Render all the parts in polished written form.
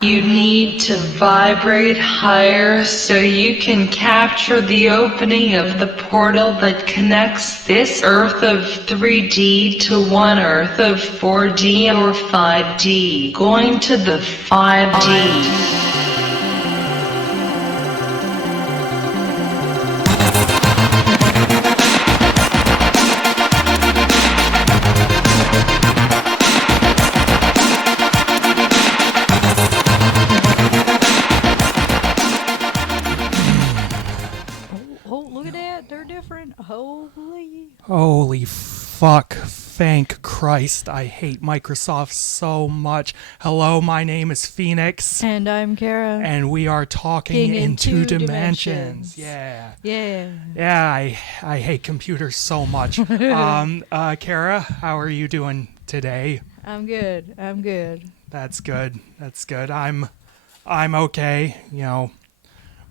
You need to vibrate higher so you can capture the opening of the portal that connects this Earth of 3D to one Earth of 4D or 5D. Going to the 5D. Holy fuck. Thank Christ. I hate Microsoft so much. Hello, my name is Phoenix. And I'm Kara. And we are talking in two dimensions. Yeah. Yeah, I hate computers so much. Kara, how are you doing today? I'm good. That's good. I'm okay. You know,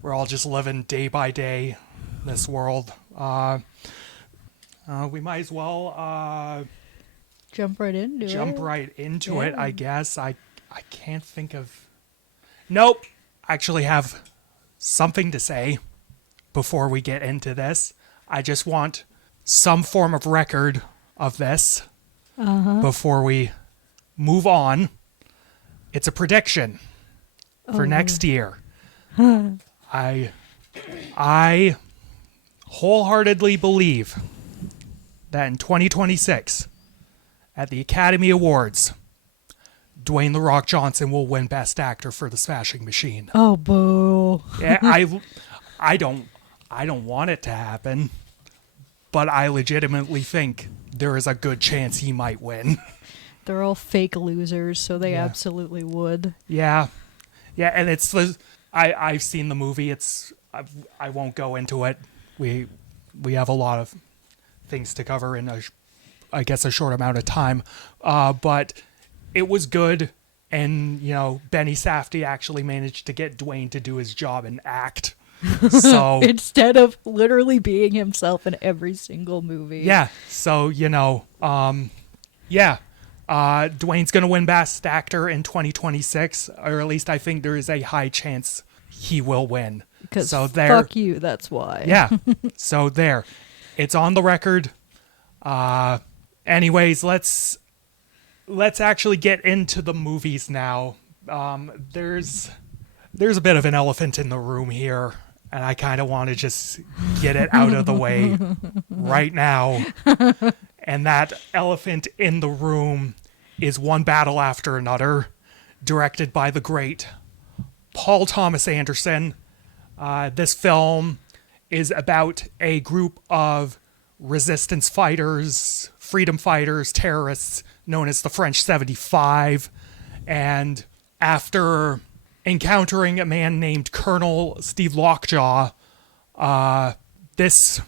we're all just living day by day in this world. We might as well jump right into it, I guess. I can't think of... Nope. I actually have something to say before we get into this. I just want some form of record of this before we move on. It's a prediction for next year. I wholeheartedly believe that in 2026, at the Academy Awards, Dwayne "The Rock" Johnson will win Best Actor for The Smashing Machine. Oh, boo! Yeah, I don't want it to happen, but I legitimately think there is a good chance he might win. They're all fake losers, so they absolutely would. Yeah, and it's I've seen the movie. I won't go into it. We have a lot of things to cover in I guess a short amount of time, but it was good, and you know, Benny Safdie actually managed to get Dwayne to do his job and act. So instead of literally being himself in every single movie. Yeah. So you know, Dwayne's gonna win Best Actor in 2026, or at least I think there is a high chance he will win. Because fuck you, that's why. Yeah. So there. It's on the record. Anyways, let's actually get into the movies now. There's a bit of an elephant in the room here, and I kind of want to just get it out of the way right now. And that elephant in the room is One Battle After Another, directed by the great Paul Thomas Anderson. This film is about a group of resistance fighters, freedom fighters, terrorists known as the French 75. And after encountering a man named Colonel Steve Lockjaw, this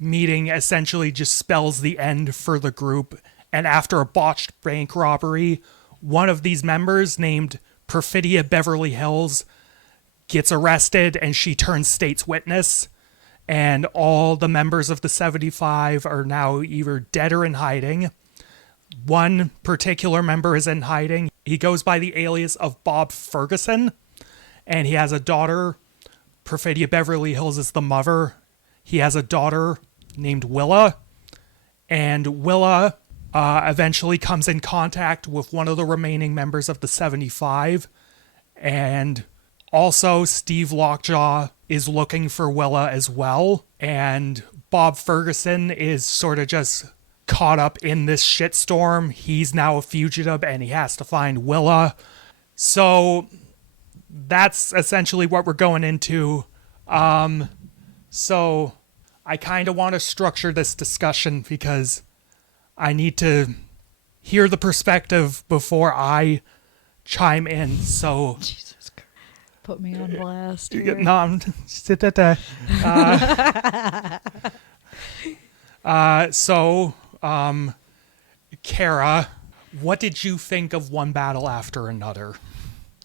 meeting essentially just spells the end for the group. And after a botched bank robbery, one of these members named Perfidia Beverly Hills gets arrested, and she turns state's witness, and all the members of the 75 are now either dead or in hiding. One particular member is in hiding. He goes by the alias of Bob Ferguson, and he has a daughter. Perfidia Beverly Hills is the mother. He has a daughter named Willa, and Willa eventually comes in contact with one of the remaining members of the 75, and also, Steve Lockjaw is looking for Willa as well, and Bob Ferguson is sort of just caught up in this shitstorm. He's now a fugitive, and he has to find Willa. So that's essentially what we're going into. So I kind of want to structure this discussion because I need to hear the perspective before I chime in. So... Put me on blast. No, I'm sit there. Kara, what did you think of One Battle After Another?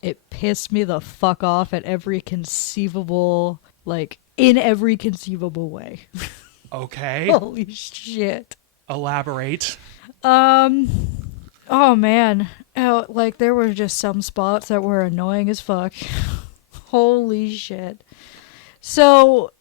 It pissed me the fuck off at every conceivable, in every conceivable way. Okay. Holy shit. Elaborate. Oh man. Oh, like there were just some spots that were annoying as fuck. Holy shit. So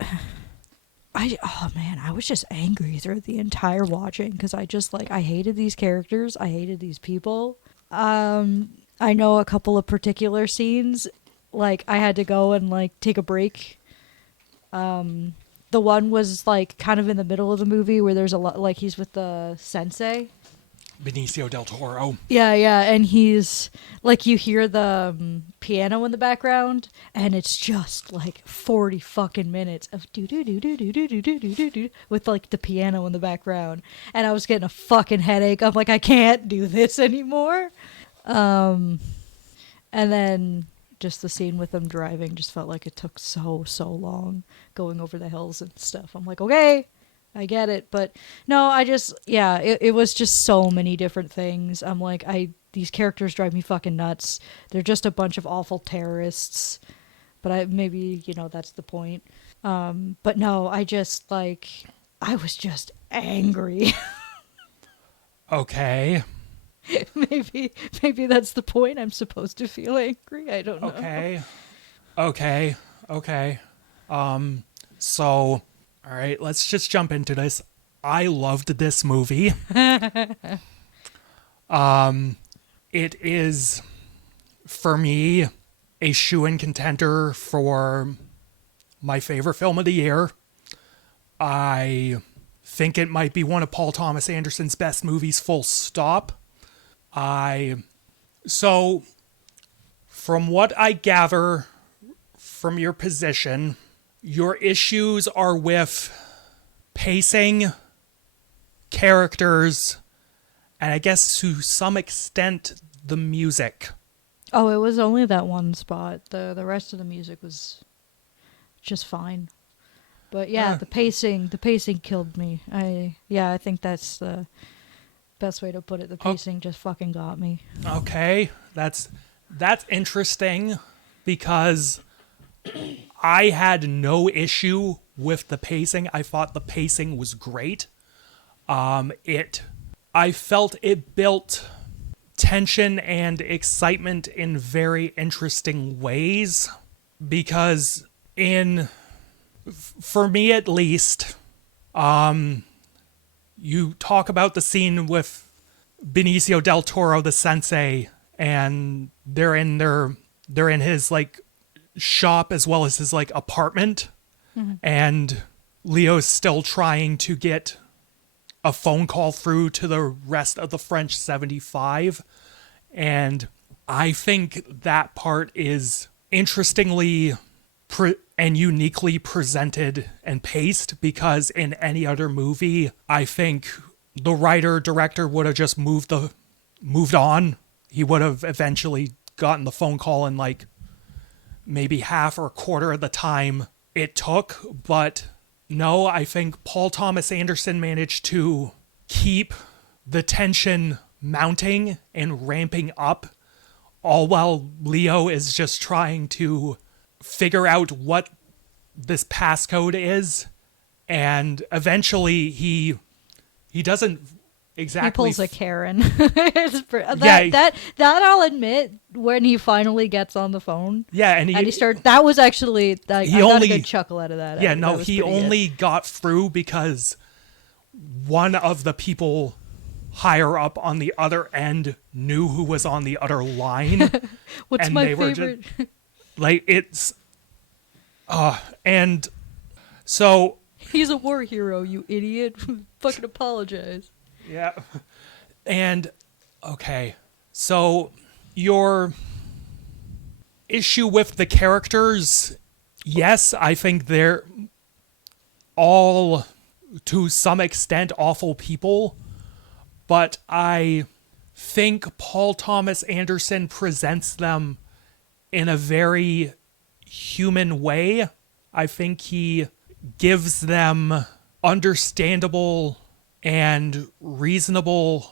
oh man, I was just angry through the entire watching because I just like I hated these characters, I hated these people. I know a couple of particular scenes, like I had to go and like take a break. The one was like kind of in the middle of the movie where there's a lot like he's with the sensei. Benicio del Toro. Yeah, yeah, and he's like you hear the piano in the background, and it's just like 40 fucking minutes of do do do do do do do do do do with like the piano in the background, and I was getting a fucking headache. I'm like, I can't do this anymore. And then just the scene with them driving just felt like it took so long going over the hills and stuff. I'm like, okay, I get it, but no, I just it was just so many different things. I'm like, these characters drive me fucking nuts. They're just a bunch of awful terrorists, but maybe that's the point. But no, I just like I was just angry. Okay. maybe that's the point. I'm supposed to feel angry. I don't know. Okay. So, all right, let's just jump into this. I loved this movie. It is, for me, a shoo-in contender for my favorite film of the year. I think it might be one of Paul Thomas Anderson's best movies, full stop. So, from what I gather from your position, your issues are with pacing, characters, and I guess to some extent the music. Oh, it was only that one spot. The rest of the music was just fine. But yeah, the pacing killed me. I think that's the best way to put it. The pacing just fucking got me. Okay, that's interesting because I had no issue with the pacing. I thought the pacing was great. I felt it built tension and excitement in very interesting ways because for me at least, you talk about the scene with Benicio del Toro, the sensei, and they're in his like shop as well as his like apartment, and Leo's still trying to get a phone call through to the rest of the French 75, and I think that part is interestingly and uniquely presented and paced, because in any other movie, I think the writer-director would have just moved on. He would have eventually gotten the phone call in like maybe half or a quarter of the time it took. But no, I think Paul Thomas Anderson managed to keep the tension mounting and ramping up, all while Leo is just trying to figure out what this passcode is, and eventually he doesn't exactly He pulls a Karen. That I'll admit, when he finally gets on the phone. Yeah, and he started. That was actually I got a good chuckle out of that. Yeah, that he only got through because one of the people higher up on the other end knew who was on the other line. What's and my they were favorite? Like it's and so He's a war hero, you idiot. Fucking apologize. yeah. And okay. So your issue with the characters, yes, I think they're all to some extent awful people, but I think Paul Thomas Anderson presents them in a very human way. I think he gives them understandable and reasonable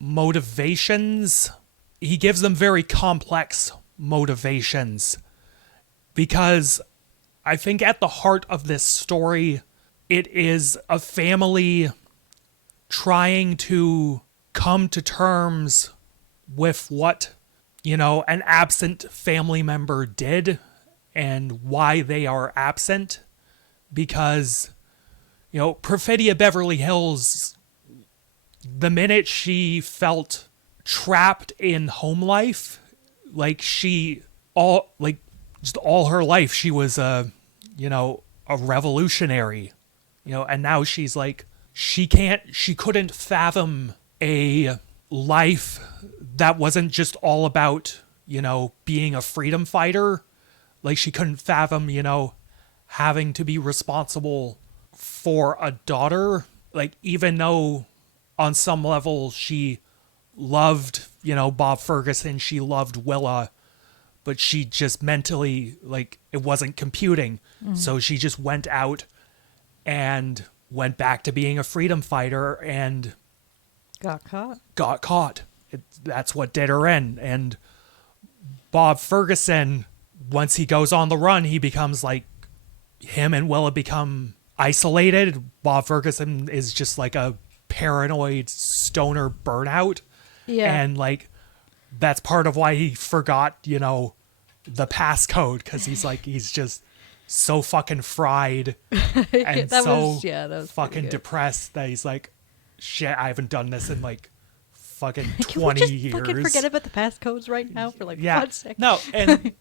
motivations. He gives them very complex motivations, because I think at the heart of this story, it is a family trying to come to terms with what, an absent family member did and why they are absent. Because, Perfidia Beverly Hills, the minute she felt trapped in home life, just all her life, she was a revolutionary, and now she's like, she couldn't fathom a life that wasn't just all about, being a freedom fighter. Like, she couldn't fathom, having to be responsible for a daughter. Like, even though on some level she loved, Bob Ferguson, she loved Willa, but she just mentally, it wasn't computing. So she just went out and went back to being a freedom fighter and Got caught. That's what did her in. And Bob Ferguson, once he goes on the run, he becomes him and Willa become isolated. Bob Ferguson is just like a paranoid stoner burnout. Yeah. And that's part of why he forgot, the passcode, because he's just so fucking fried and that so was fucking depressed that he's like, shit, I haven't done this in fucking Can 20 we just years. fucking forget about the passcodes right now for 1 second? No, and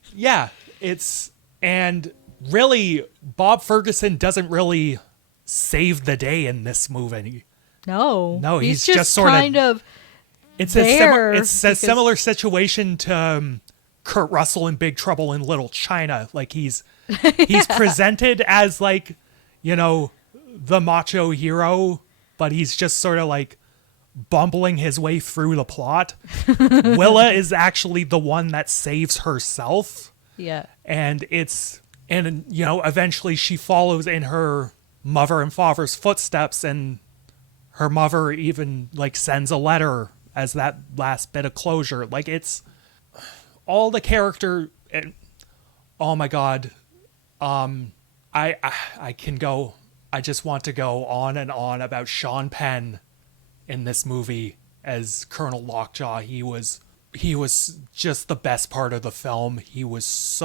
and really, Bob Ferguson doesn't really save the day in this movie. No, he's just sort of It's a similar situation to Kurt Russell in Big Trouble in Little China. He's presented as the macho hero, but he's just sort of bumbling his way through the plot. Willa is actually the one that saves herself. Yeah. And eventually she follows in her mother and father's footsteps, and her mother even sends a letter as that last bit of closure. It's all the character, and oh my god, I just want to go on and on about Sean Penn in this movie as Colonel Lockjaw. He was just the best part of the film. He was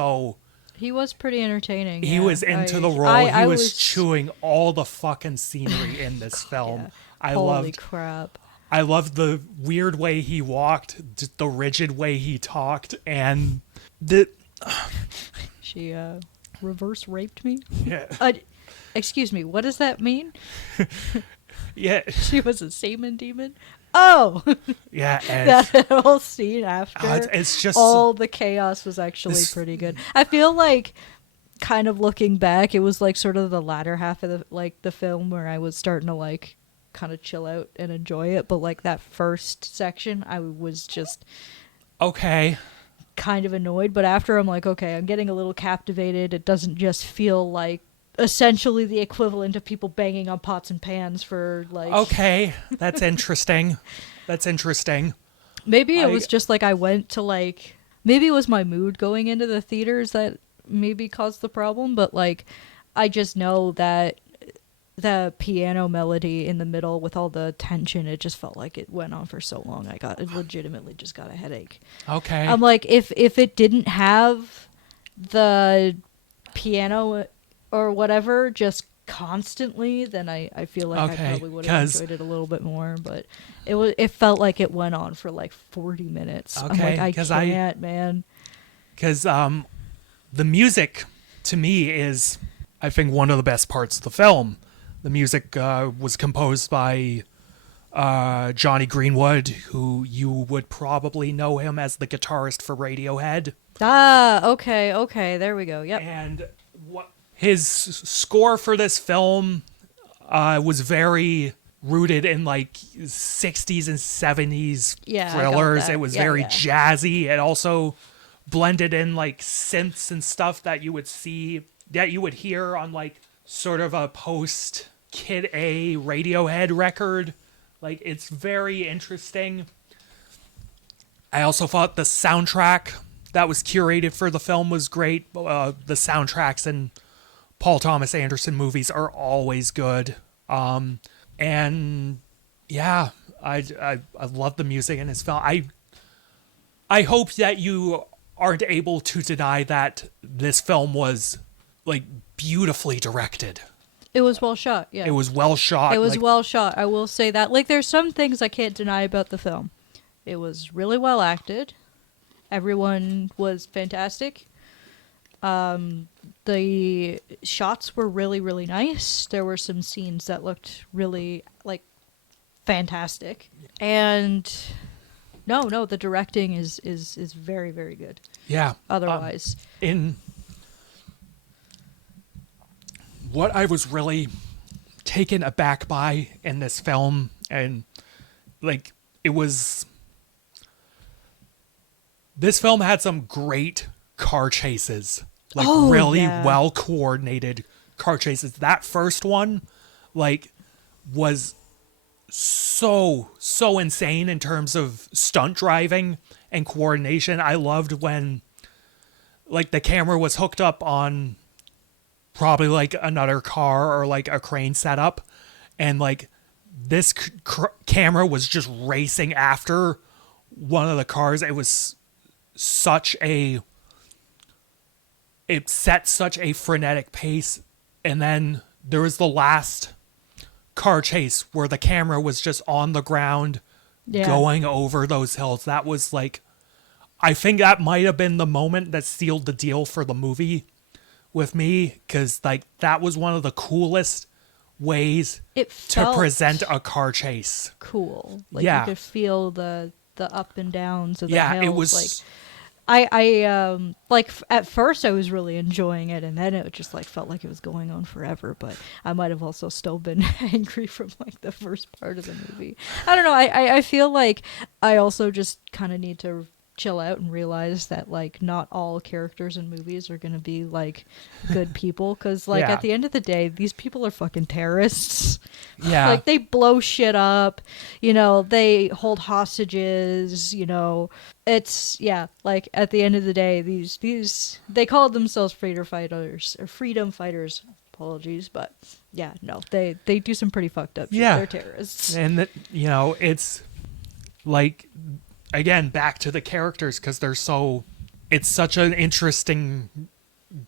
pretty entertaining. He was into the role. He was chewing all the fucking scenery in this film. Yeah. Holy crap. I loved the weird way he walked, just the rigid way he talked, and she reverse raped me. Yeah. Excuse me, what does that mean? Yeah. She was a semen demon? Oh! Yeah. That whole scene after. It's just all the chaos was actually pretty good. I feel kind of looking back, it was sort of the latter half of the film where I was starting to kind of chill out and enjoy it, but that first section I was just okay, kind of annoyed, but after I'm okay, I'm getting a little captivated. It doesn't just feel essentially the equivalent of people banging on pots and pans for okay, that's interesting. Maybe it was just I went to maybe it was my mood going into the theaters that maybe caused the problem, but I just know that the piano melody in the middle with all the tension, it just felt like it went on for so long. It legitimately just got a headache. Okay. I'm if it didn't have the piano or whatever just constantly, then I feel I probably would have enjoyed it a little bit more, but it felt like it went on for 40 minutes. Okay. I'm I can't, man. Because the music to me is, I think, one of the best parts of the film. The music was composed by Johnny Greenwood, who you would probably know him as the guitarist for Radiohead. Ah, okay, there we go. Yep. And his score for this film was very rooted in 60s and 70s thrillers. It was very jazzy. It also blended in synths and stuff that you would hear on sort of a post Kid A Radiohead record. It's very interesting. I also thought the soundtrack that was curated for the film was great. The soundtracks in Paul Thomas Anderson movies are always good. And yeah, I love the music in his film. I hope that you aren't able to deny that this film was like beautifully directed. It was well shot. Yeah, It was well shot. it was like, well shot. I will say that. Like, there's some things I can't deny about the film. It was really well acted. Everyone was fantastic. The shots were really, really nice. There were some scenes that looked really, like, fantastic. And no, the directing is very, very good. yeah. Otherwise, In what I was really taken aback by in this film, and like it was, this film had some great car chases, like Oh, really yeah. well coordinated car chases. That first one, like, was so insane in terms of stunt driving and coordination. I loved when like the camera was hooked up on probably like another car or like a crane setup, and like this camera was just racing after one of the cars. It was such a, it set such a frenetic pace. And then there was the last car chase where the camera was just on the ground yeah. going over those hills. That was like, I think that might have been the moment that sealed the deal for the movie with me, because like that was one of the coolest ways It to felt present a car chase. cool. Like, Yeah. you could feel the up and downs of the Yeah, hills. it was like, I like at first I was really enjoying it, and then it just like felt like it was going on forever. But I might have also still been angry from like the first part of the movie. I don't know. I feel like I also just kind of need to chill out and realize that like not all characters in movies are gonna be like good people, because like Yeah. at the end of the day, these people are fucking terrorists. Yeah. Like, they blow shit up, they hold hostages, it's, yeah, like at the end of the day, these they called themselves freedom fighters, apologies, but yeah, no, they do some pretty fucked up shit. Yeah. They're terrorists. And that, it's like, again, back to the characters, because it's such an interesting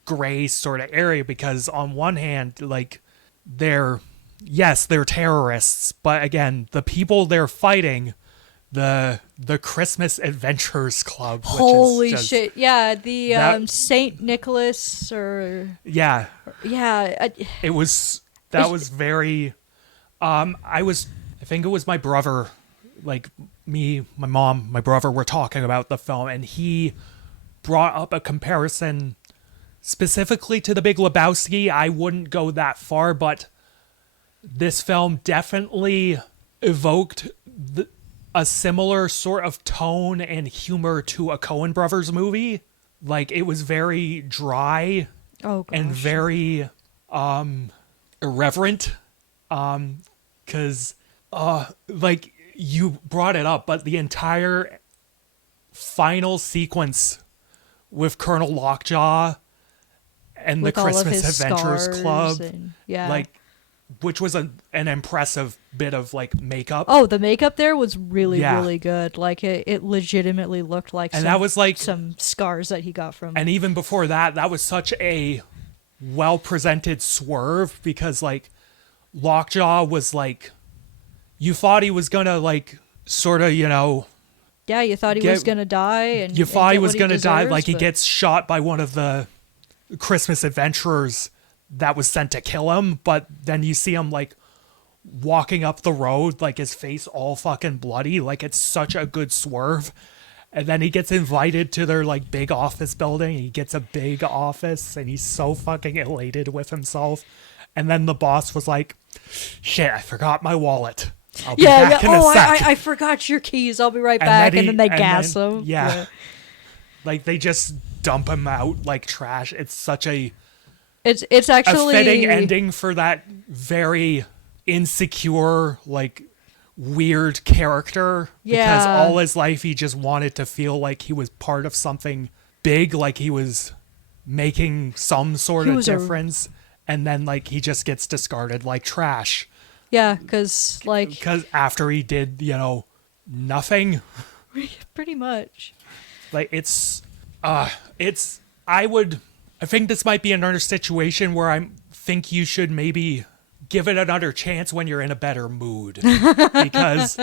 gray sort of area, because on one hand, like, they're terrorists, but again, the people they're fighting, the Christmas Adventurers Club, which Holy is just, shit. Yeah, the that- Saint Nicholas yeah, yeah, it was, that was very, I think it was my brother, like me, my mom, my brother were talking about the film, and he brought up a comparison specifically to The Big Lebowski. I wouldn't go that far, but this film definitely evoked a similar sort of tone and humor to a Coen Brothers movie. Like, it was very dry oh gosh. and very irreverent, because like, you brought it up, but the entire final sequence with Colonel Lockjaw and With the all of Christmas his Adventurers scars Club, and, yeah. like, which was an impressive bit of like makeup. Oh, the makeup there was really, Yeah. really good. Like, it legitimately looked like And some, that was like, some scars that he got from. and even before that, that was such a well presented swerve, because like Lockjaw was like, you thought he was gonna like sort of, yeah, you thought he was gonna die, and you thought and he get was what gonna die, deserves, like he but- gets shot by one of the Christmas adventurers that was sent to kill him, but then you see him like walking up the road, like his face all fucking bloody. Like, it's such a good swerve. And then he gets invited to their like big office building. He gets a big office, and he's so fucking elated with himself. And then the boss was like, shit, I forgot my wallet. I'll be Yeah, back yeah. in a Oh, sec. I forgot your keys. I'll be right back. And then they gas him. Yeah. Like, they just dump him out like trash. It's such a It's actually fitting ending for that very insecure, like, weird character. Because Yeah. all his life he just wanted to feel like he was part of something big, like he was making some sort He of was a- difference. And then, like, he just gets discarded like trash. Yeah, because like Because after he did, nothing. pretty much. Like I think this might be another situation where I think you should maybe give it another chance when you're in a better mood. Because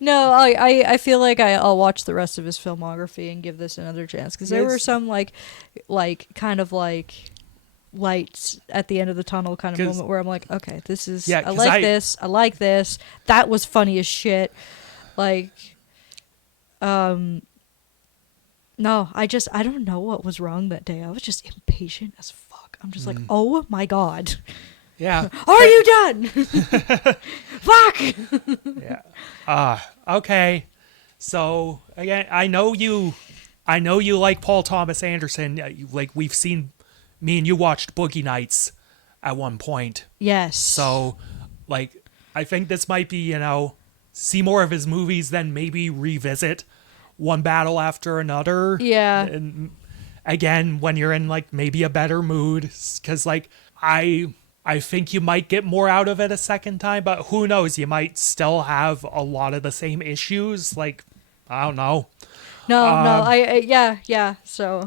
No, I feel like I'll watch the rest of his filmography and give this another chance, because there were Yes. some kind of lights at the end of the tunnel kind of moment where I'm like, okay, this is Yeah, I 'cause like this. That was funny as shit. Like, no, I don't know what was wrong that day. I was just impatient as fuck. I'm just like, oh my god, yeah. are you done? Fuck. Yeah. Okay. So again, I know you like Paul Thomas Anderson. We've seen, me and you watched Boogie Nights at one point. Yes. So, I think this might be, see more of his movies, then maybe revisit One Battle After Another. Yeah. And again, when you're in maybe a better mood, because I think you might get more out of it a second time, but who knows? You might still have a lot of the same issues. I don't know. No, yeah. So,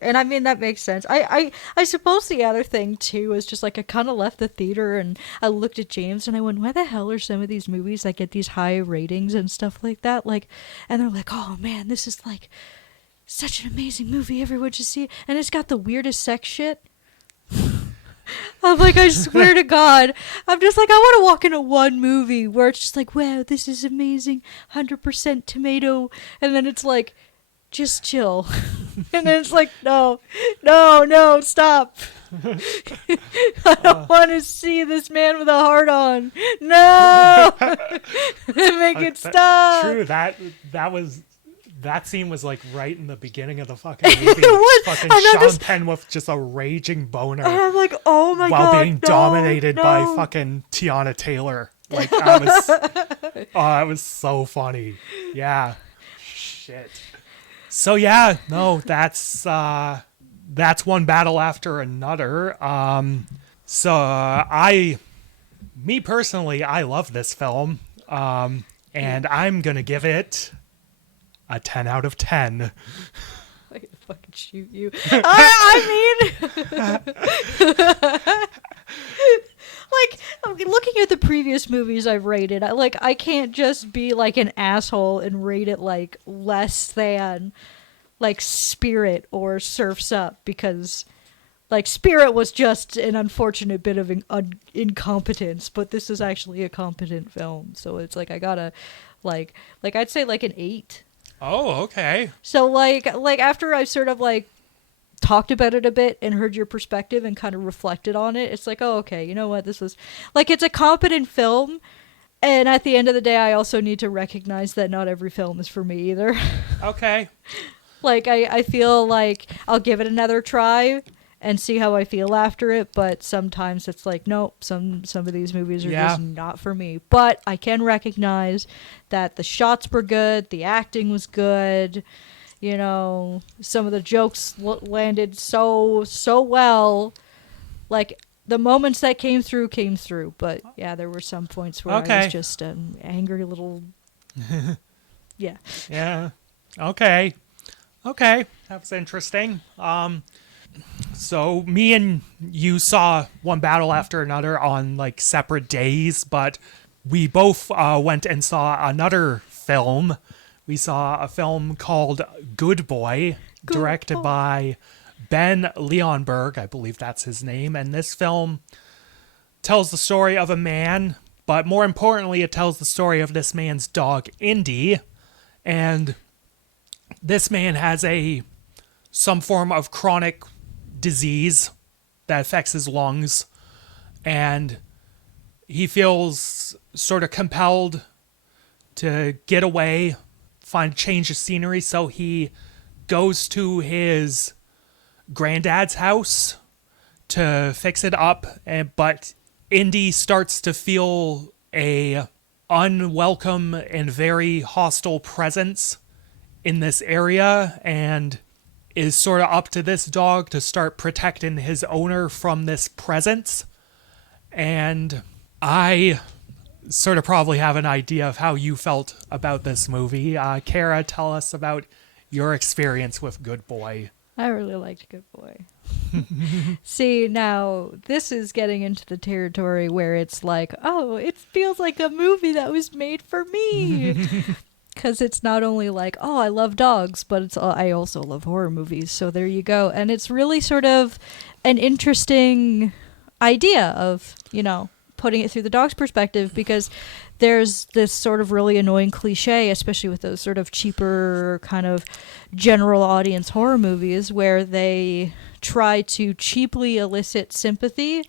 and I mean, that makes sense. I suppose the other thing too is just I kind of left the theater and I looked at James and I went, why the hell are some of these movies that get these high ratings and stuff like that? And they're like, oh man, this is such an amazing movie. Everyone should see it. And it's got the weirdest sex shit. I'm like, I swear to God, I'm just like, I want to walk into one movie where it's just like, wow, this is amazing, 100% tomato, and then it's like, just chill, and then it's like, no, stop. I don't want to see this man with a heart on. No, make it stop. True, that scene was right in the beginning of the fucking movie. It was. Fucking And Sean just, Penn with just a raging boner and I'm like, oh my while God, being no, dominated by no. fucking Tiana Taylor. That was so funny. Yeah. Shit. So yeah, no, that's One Battle After Another. Me personally, I love this film. And I'm gonna give it a 10 out of 10. I can fucking shoot you. I mean, looking at the previous movies I've rated, I can't just be an asshole and rate it less than Spirit or Surf's Up, because Spirit was just an unfortunate bit of incompetence, but this is actually a competent film. So it's I gotta I'd say an 8. Oh, okay. So after I sort of talked about it a bit and heard your perspective and kind of reflected on it, it's oh, okay, you know what, this was it's a competent film, and at the end of the day I also need to recognize that not every film is for me either. Okay. I feel I'll give it another try and see how I feel after it, but sometimes it's nope, some of these movies are just not for me. But I can recognize that the shots were good, the acting was good, some of the jokes landed so well. The moments that came through, but yeah, there were some points where I was just an angry little yeah. Yeah. Okay. That's interesting. So me and you saw One Battle After Another on separate days, but we both went and saw another film. We saw a film called Good Boy, directed by Ben Leonberg, I believe that's his name. And this film tells the story of a man, but more importantly, it tells the story of this man's dog, Indy. And this man has some form of chronic disease that affects his lungs, and he feels sort of compelled to get away, find change of scenery, so he goes to his granddad's house to fix it up, but Indy starts to feel a unwelcome and very hostile presence in this area, and is sort of up to this dog to start protecting his owner from this presence. And I sort of probably have an idea of how you felt about this movie. Kara, tell us about your experience with Good Boy. I really liked Good Boy. See, now this is getting into the territory where it's like, oh, it feels like a movie that was made for me. Because it's not only like, oh, I love dogs, but I also love horror movies. So there you go. And it's really sort of an interesting idea of, putting it through the dog's perspective, because there's this sort of really annoying cliche, especially with those sort of cheaper kind of general audience horror movies, where they try to cheaply elicit sympathy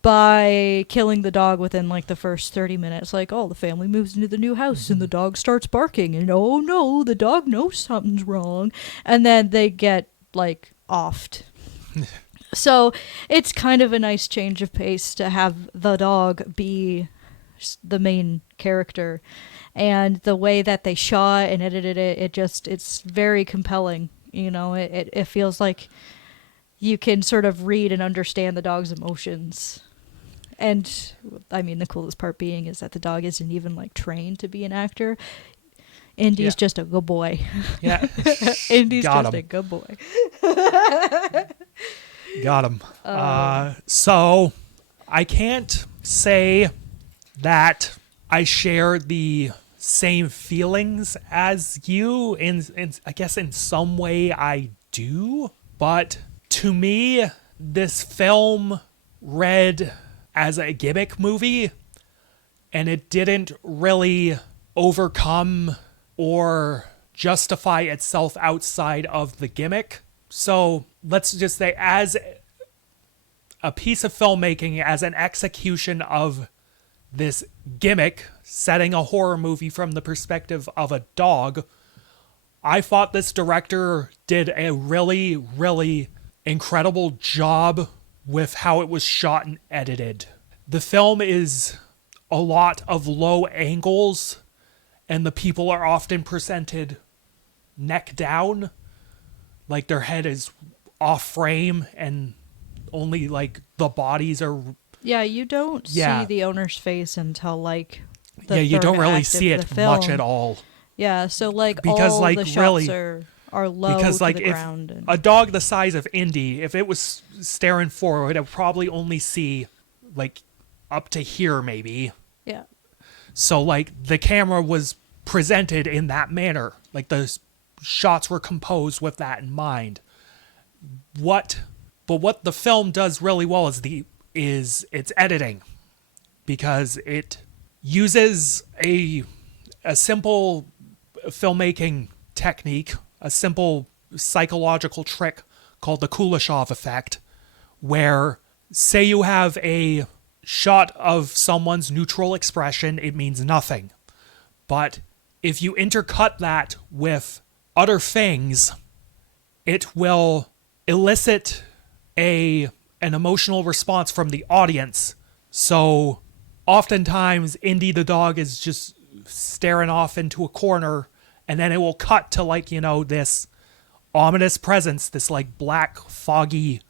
by killing the dog within like the first 30 minutes. Like, oh, the family moves into the new house and the dog starts barking, and oh no, the dog knows something's wrong, and then they get like offed. So it's kind of a nice change of pace to have the dog be the main character, and the way that they shot and edited it, it's very compelling. It feels like you can sort of read and understand the dog's emotions. And I mean, the coolest part being is that the dog isn't even like trained to be an actor. Indy's just a good boy. Yeah. Indy's just a good boy. Got him. So I can't say that I share the same feelings as you. I guess in some way I do. But to me, this film read as a gimmick movie, and it didn't really overcome or justify itself outside of the gimmick. So let's just say, as a piece of filmmaking, as an execution of this gimmick, setting a horror movie from the perspective of a dog, I thought this director did a really, really incredible job with how it was shot and edited. The film is a lot of low angles, and the people are often presented neck down, like their head is off frame and only like the bodies are. Yeah, you don't see the owner's face until like the you don't third really act see of it the film. much at all. Yeah, so like Because, all like, the shots really- are low Because to like the if ground. And a dog the size of Indy, if it was staring forward, it would probably only see like up to here maybe. yeah. So like the camera was presented in that manner. Like the shots were composed with that in mind. But what the film does really well is its editing, because it uses a simple filmmaking technique, a simple psychological trick called the Kuleshov effect, where say you have a shot of someone's neutral expression, it means nothing. But if you intercut that with other things, it will elicit an emotional response from the audience. So oftentimes Indy the dog is just staring off into a corner, and then it will cut to like, this ominous presence, this like black foggy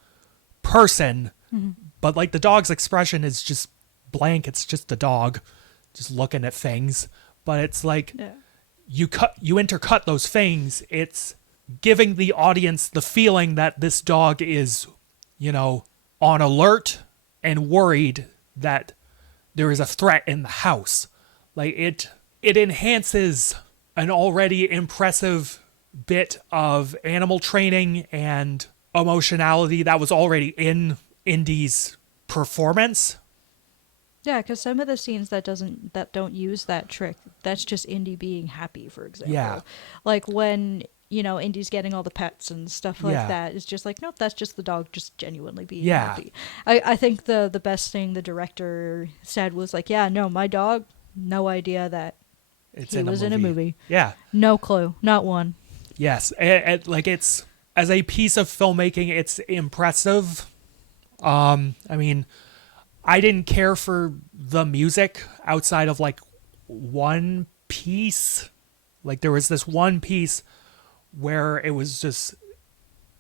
person. Mm-hmm. But like the dog's expression is just blank. It's just the dog just looking at things. But it's like you intercut those things. It's giving the audience the feeling that this dog is, on alert and worried that there is a threat in the house. Like it enhances an already impressive bit of animal training and emotionality that was already in Indy's performance. Yeah, because some of the scenes that don't use that trick, that's just Indy being happy, for example. Yeah. Like when, Indy's getting all the pets and stuff like that. It's just like, nope, that's just the dog just genuinely being happy. I think the best thing the director said was like, yeah, no, my dog, no idea that he was in a movie. Yeah. No clue. Not one. Yes. Like it's, as a piece of filmmaking, it's impressive. I mean, I didn't care for the music outside of like one piece. Like there was this one piece where it was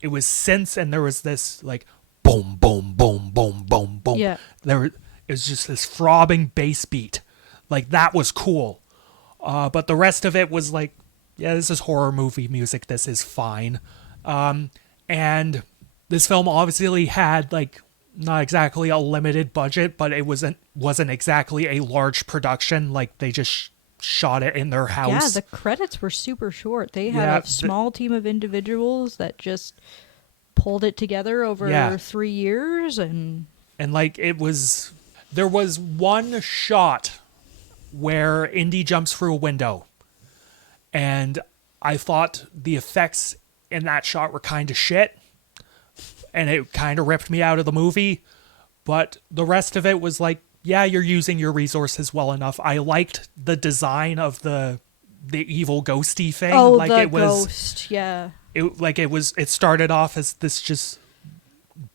synths, and there was this like boom, boom, boom, boom, boom, boom. Yeah. It was just this throbbing bass beat. Like that was cool. But the rest of it was like yeah, this is horror movie music. This is fine. And this film obviously had like not exactly a limited budget, but it wasn't exactly a large production. Like they just shot it in their Yeah, house. the credits were super short. They had Yeah, a small team of individuals that just pulled it together over Yeah. 3 years, and And like there was one shot where Indy jumps through a window, and I thought the effects in that shot were kind of shit, and it kind of ripped me out of the movie. But the rest of it was like, yeah, you're using your resources well enough. I liked the design of the evil ghosty thing. oh, Like the it was, ghost, yeah. it started off as this just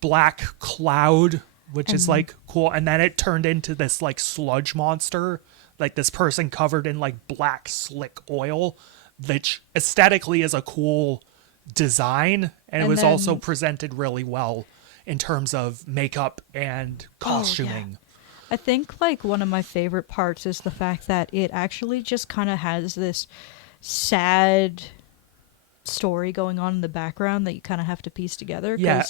black cloud, which is like cool, and then it turned into this like sludge monster, like this person covered in like black slick oil, which aesthetically is a cool design, and it And was also then- presented really well in terms of makeup and costuming. I think like one of my favorite parts is the fact that it actually just kind of has this sad story going on in the background that you kind of have to piece together. Yeah.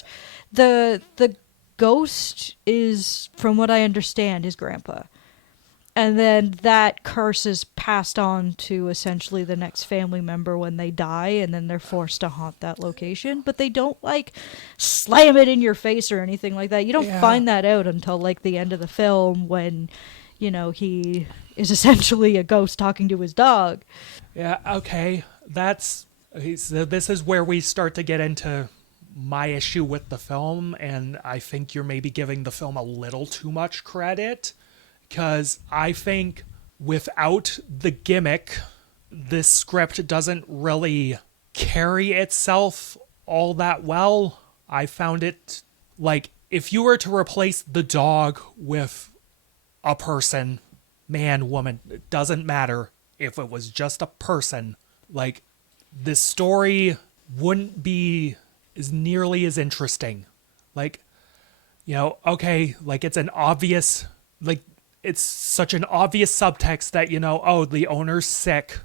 The ghost is, from what I understand, his grandpa. And then that curse is passed on to essentially the next family member when they die, and then they're forced to haunt that location. But they don't like slam it in your face or anything like that. You don't Yeah. find that out until like the end of the film when, he is essentially a ghost talking to his dog. Yeah, okay. So this is where we start to get into my issue with the film, and I think you're maybe giving the film a little too much credit, because I think without the gimmick, this script doesn't really carry itself all that well. I found it like if you were to replace the dog with a person, man, woman, it doesn't matter. If it was just a person, like this story wouldn't be as nearly as interesting. Like, okay, like it's an obvious, like it's such an obvious subtext that, oh, the owner's sick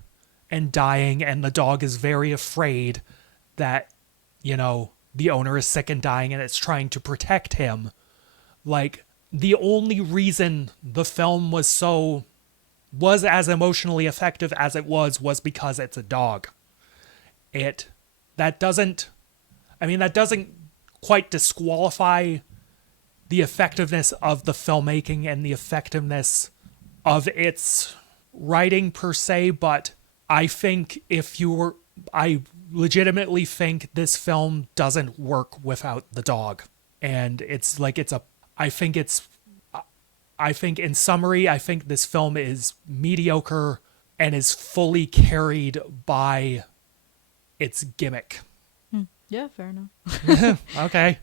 and dying and the dog is very afraid that, the owner is sick and dying and it's trying to protect him. Like, the only reason the film was as emotionally effective as it was because it's a dog. That doesn't quite disqualify the effectiveness of the filmmaking and the effectiveness of its writing per se, but I think I legitimately think this film doesn't work without the dog. And I think in summary, I think this film is mediocre and is fully carried by its gimmick. Yeah, fair enough. Okay.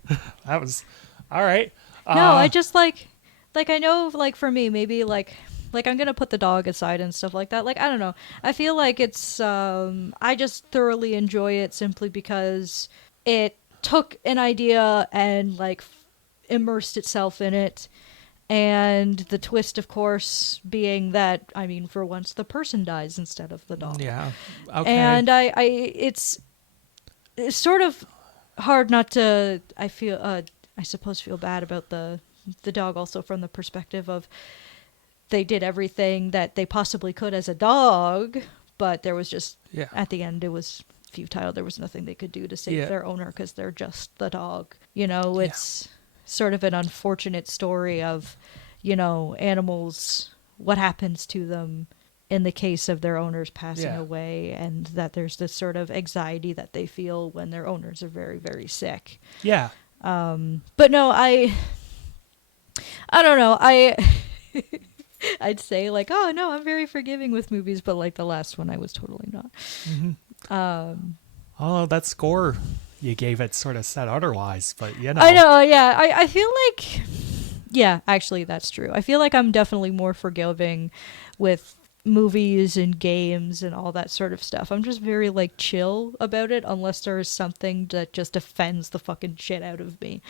That was all right. No, I just like I know, like for me, maybe like I'm gonna put the dog aside and stuff like that. Like, I don't know. I feel like it's I just thoroughly enjoy it simply because it took an idea and like immersed itself in it. And the twist, of course, being that, I mean, for once the person dies instead of the dog. Yeah. Okay. And it's sort of hard not to, I suppose, feel bad about the dog also from the perspective of they did everything that they possibly could as a dog, but there was just, at the end, it was futile. There was nothing they could do to save their owner because they're just the dog. It's sort of an unfortunate story of, animals, what happens to them in the case of their owners passing away, and that there's this sort of anxiety that they feel when their owners are very, very sick. Yeah. But no, I don't know. I'd say like, oh no, I'm very forgiving with movies, but like the last one, I was totally not. Oh, that score you gave it sort of said otherwise, but I know, yeah. I feel like, yeah, actually, that's true. I feel like I'm definitely more forgiving with movies and games and all that sort of stuff. I'm just very like chill about it unless there is something that just offends the fucking shit out of me.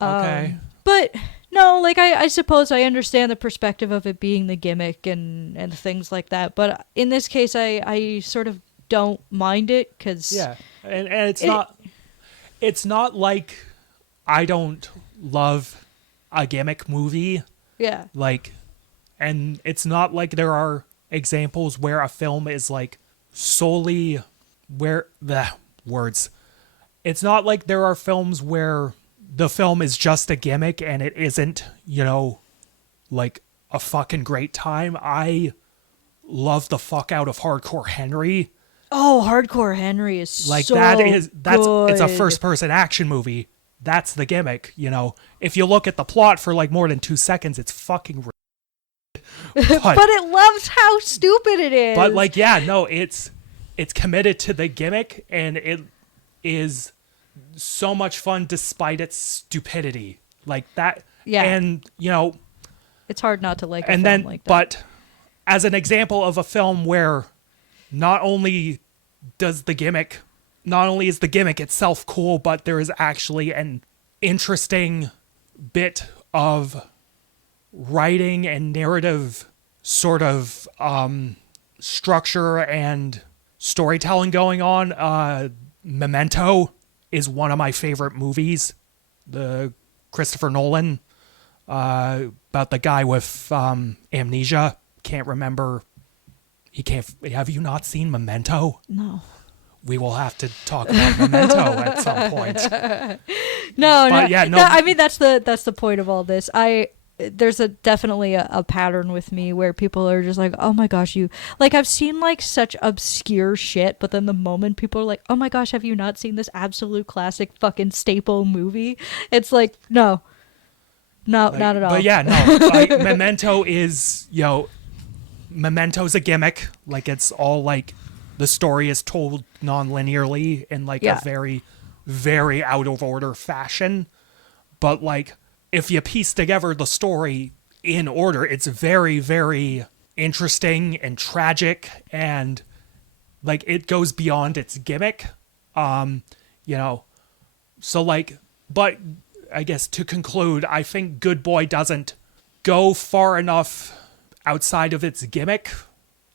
Okay. But no, like I suppose I understand the perspective of it being the gimmick and things like that. But in this case, I sort of don't mind it because and it's not like I don't love a gimmick movie. Yeah. Like, and it's not like there are examples where a film is like solely where the words. It's not like there are films where the film is just a gimmick and it isn't, like a fucking great time. I love the fuck out of Hardcore Henry. Oh, Hardcore Henry is like so that's good. It's a first person action movie. That's the gimmick, If you look at the plot for like more than 2 seconds, it's fucking but it loves how stupid it is. But like, it's committed to the gimmick, and it is so much fun despite its stupidity. Like that. Yeah. And it's hard not to like a and film then like that. but as an example of a film where not only is the gimmick itself cool, but there is actually an interesting bit of writing and narrative sort of structure and storytelling going on. Memento is one of my favorite movies. The Christopher Nolan, about the guy with amnesia. Can't remember. Have you not seen Memento? No. We will have to talk about Memento at some point. No. I mean, that's the point of all this. There's definitely a pattern with me where people are just like, oh my gosh, I've seen like such obscure shit, but then the moment people are like, oh my gosh, have you not seen this absolute classic fucking staple movie? It's like, no, not at all. But yeah, no, Memento is, Memento's a gimmick. Like, it's all like the story is told non-linearly in like a very, very out of order fashion. But like, if you piece together the story in order, it's very, very interesting and tragic, and like it goes beyond its gimmick. So like, but I guess to conclude, I think Good Boy doesn't go far enough outside of its gimmick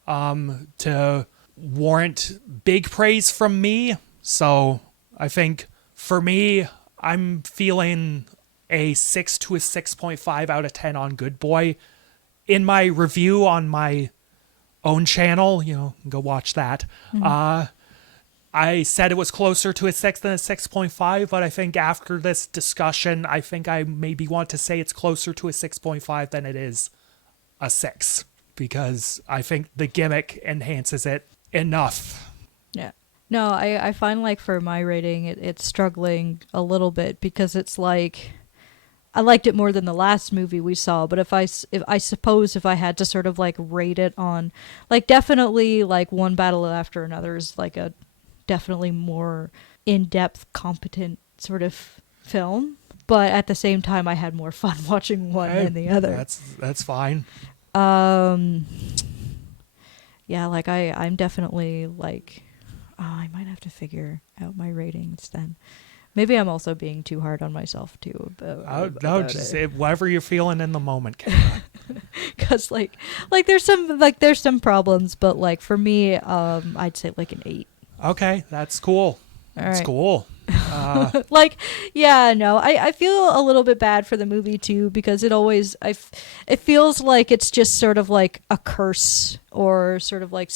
to warrant big praise from me. So I think for me, I'm feeling a 6 to a 6.5 out of 10 on Good Boy. In my review on my own channel, go watch that. Mm-hmm. I said it was closer to a 6 than a 6.5, but I think after this discussion, I think I maybe want to say it's closer to a 6.5 than it is a 6, because I think the gimmick enhances it enough. Yeah. No, I find like for my rating, it's struggling a little bit because it's like, I liked it more than the last movie we saw, but if I suppose if I had to sort of like rate it on, like definitely like One Battle After Another is like a definitely more in-depth, competent sort of film, but at the same time I had more fun watching one than the other. That's fine. Yeah, like I'm definitely like, I might have to figure out my ratings then. Maybe I'm also being too hard on myself too. Just whatever you're feeling in the moment, Kara. Because like there's some problems, but like for me, I'd say like an 8. Okay, that's cool. That's right. Cool. Like, yeah, no, I feel a little bit bad for the movie too, because it feels like it's just sort of like a curse, or sort of like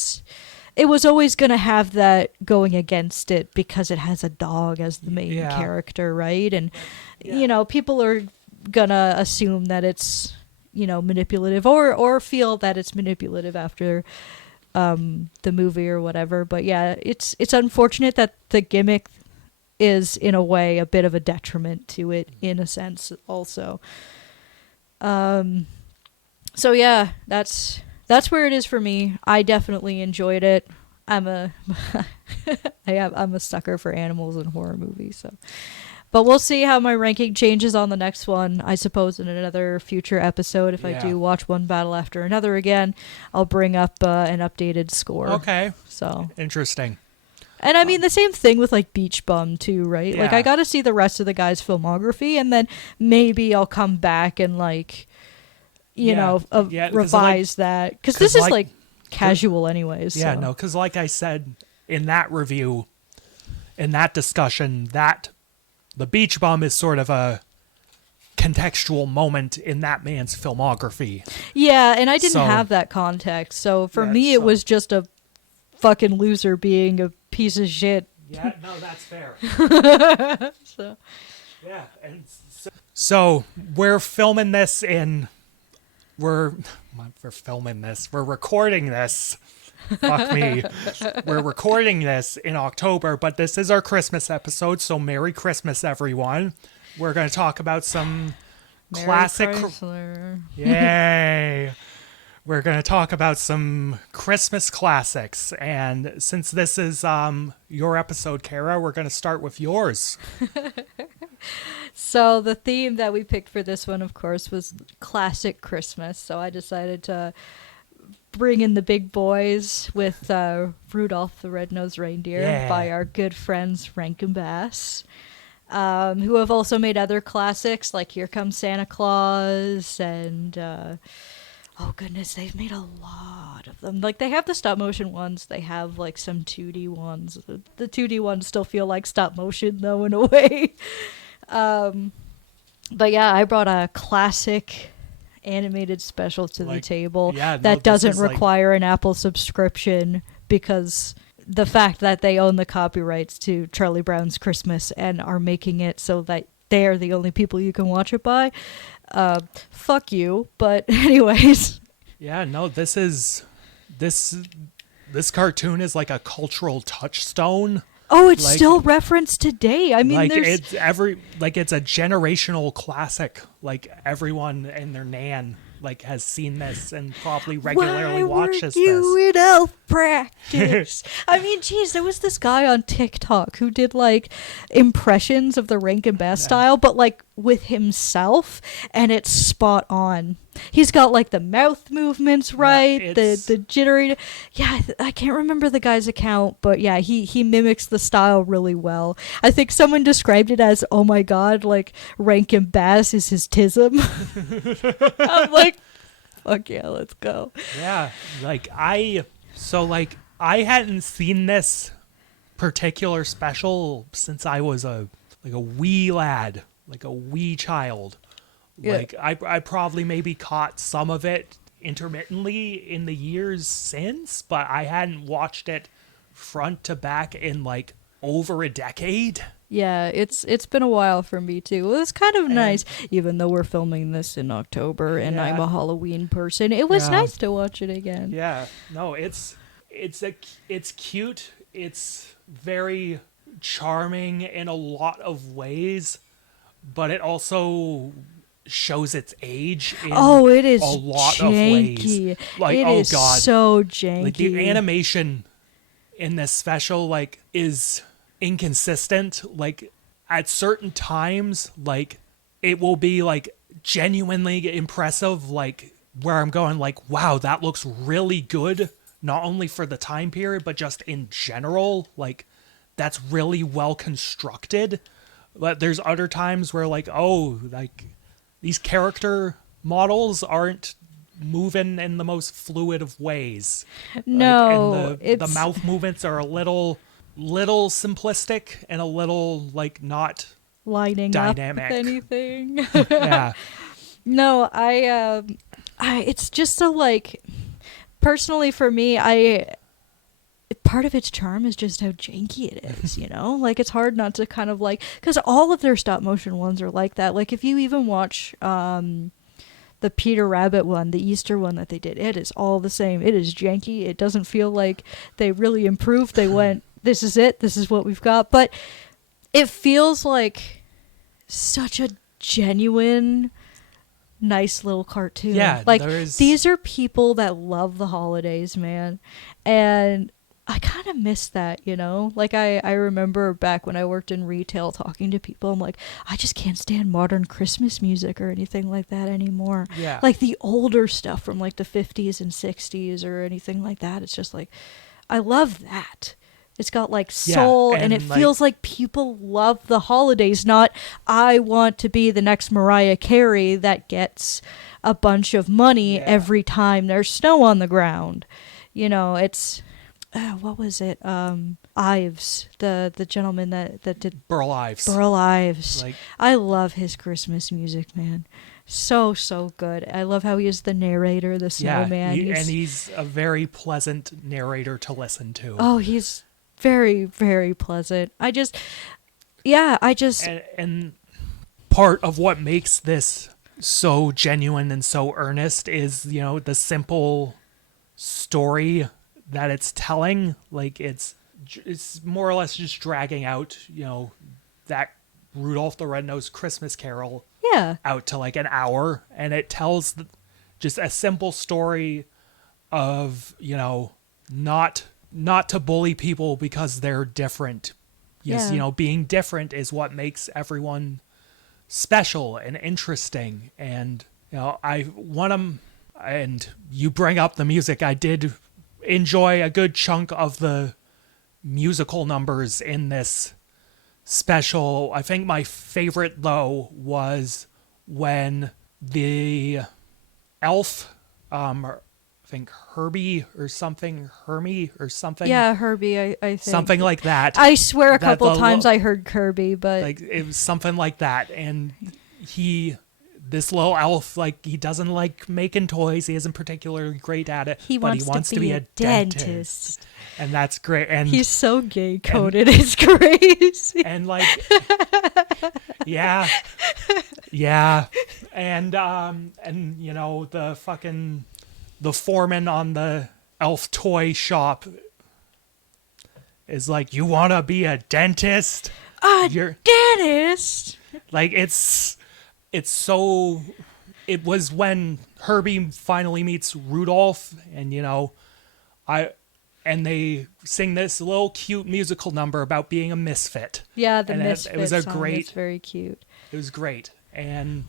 it was always going to have that going against it because it has a dog as the main character, right? And people are gonna assume that it's manipulative, or feel that it's manipulative after the movie or whatever. But yeah, it's unfortunate that the gimmick is in a way a bit of a detriment to it in a sense also. So yeah, that's where it is for me. I definitely enjoyed it. I'm a sucker for animals and horror movies, so. But we'll see how my ranking changes on the next one. I suppose in another future episode, if I do watch One Battle After Another again, I'll bring up an updated score. Okay. So interesting. And I mean, the same thing with like Beach Bum too, right? Like, Yeah. I got to see the rest of the guy's filmography, and then maybe I'll come back and like, you Yeah. know, Yeah, 'cause, like- revise that. Because 'cause, this is like, like casual anyways. Yeah, so. no, because like I said in that review, in that discussion, that the Beach Bum is sort of a contextual moment in that man's filmography. Yeah, and I didn't So- have that context. So for Yeah, me, it so- was just a fucking loser being a piece of shit. Yeah, no, that's fair. So. Yeah, and so we're filming this in. We're filming this. We're recording this. Fuck me. We're recording this in October, but this is our Christmas episode, so Merry Christmas, everyone. We're going to talk about some Mary classic. Chrysler. Yay! We're going to talk about some Christmas classics, and since this is your episode, Kara, we're going to start with yours. So the theme that we picked for this one, of course, was classic Christmas. So I decided to bring in the big boys with Rudolph the Red-Nosed Reindeer Yeah. by our good friends Rankin Bass, who have also made other classics like Here Comes Santa Claus and oh goodness, they've made a lot of them. Like, they have the stop motion ones, they have like some 2D ones. The 2D ones still feel like stop motion though, in a way. But yeah, I brought a classic animated special to the Like, table yeah, no, that this doesn't is, like- require an Apple subscription, because the fact that they own the copyrights to Charlie Brown's Christmas and are making it so that they're the only people you can watch it by. Fuck you. But anyways, Yeah, no, this cartoon is like a cultural touchstone. oh, it's Like- still referenced today. I mean, Like there's it's it's a generational classic. Like everyone and their nan like has seen this and probably regularly watches Why were you this. in elf practice? I mean, geez, there was this guy on TikTok who did like impressions of the Rankin Bass style, but like with himself, and it's spot on. He's got like the mouth movements right, it's- the jittery. Yeah, I can't remember the guy's account, but yeah, he mimics the style really well. I think someone described it as, "Oh my god, like Rankin Bass is his tism." I'm like, fuck yeah, let's go. Yeah, I hadn't seen this particular special since I was a wee lad, like a wee child. Yeah. Like I probably maybe caught some of it intermittently in the years since, but I hadn't watched it front to back in like over a decade. Yeah, it's been a while for me too. It was kind of nice, even though we're filming this in October and I'm Yeah. a Halloween person. It was Yeah. nice to watch it again. Yeah, no, it's cute. It's very charming in a lot of ways, but it also shows its age in Oh, it is a lot janky. of ways. Like, It oh is god, so janky. like the animation in this special like is inconsistent. Like at certain times, like it will be like genuinely impressive, like where I'm going like, wow, that looks really good, not only for the time period but just in general. Like that's really well constructed. But there's other times where like, oh, like these character models aren't moving in the most fluid of ways. No, and the it's mouth movements are a little simplistic and a little like not lining dynamic. up with anything. yeah. No, I it's just so like, personally for me, part of its charm is just how janky it is, you know? Like, it's hard not to kind of like, because all of their stop motion ones are like that. Like, if you even watch the Peter Rabbit one, the Easter one that they did, it is all the same. It is janky. It doesn't feel like they really improved. They went, this is it. This is what we've got. But it feels like such a genuine, nice little cartoon. Yeah, like there's- these are people that love the holidays, man, and I kind of miss that, you know? Like, I remember back when I worked in retail talking to people, I'm like, I just can't stand modern Christmas music or anything like that anymore. Yeah. Like, the older stuff from, like, the 50s and 60s or anything like that. It's just like, I love that. It's got like soul, and it feels like people love the holidays, not I want to be the next Mariah Carey that gets a bunch of money every time there's snow on the ground. You know, it's what was it? Ives, the gentleman that did Burl Ives. Burl Ives. Like, I love his Christmas music, man. So good. I love how he is the narrator, the snowman. And he's a very pleasant narrator to listen to. Oh, he's very, very pleasant. And part of what makes this so genuine and so earnest is, you know, the simple story that it's telling. Like, it's more or less just dragging out, you know, that Rudolph the Red-Nosed Christmas Carol out to like an hour, and it tells just a simple story of, you know, not to bully people because they're different. Yes, you know, being different is what makes everyone special and interesting. And, you know, and you bring up the music. I did enjoy a good chunk of the musical numbers in this special. I think my favorite, though, was when the elf, I think Hermie or something. Yeah, Herbie, I think. Something like that. I swear a couple times I heard Kirby, but... Like, it was something like that. And this little elf, like, he doesn't like making toys. He isn't particularly great at it. He wants to be a dentist. And that's great. And he's so gay coded. It's crazy. And like, yeah. And you know, the foreman on the elf toy shop is like, you want to be a dentist? Dentist? Like, it was when Herbie finally meets Rudolph, and, you know, and they sing this little cute musical number about being a misfit. Yeah, the misfit it was a song is very cute. It was great. And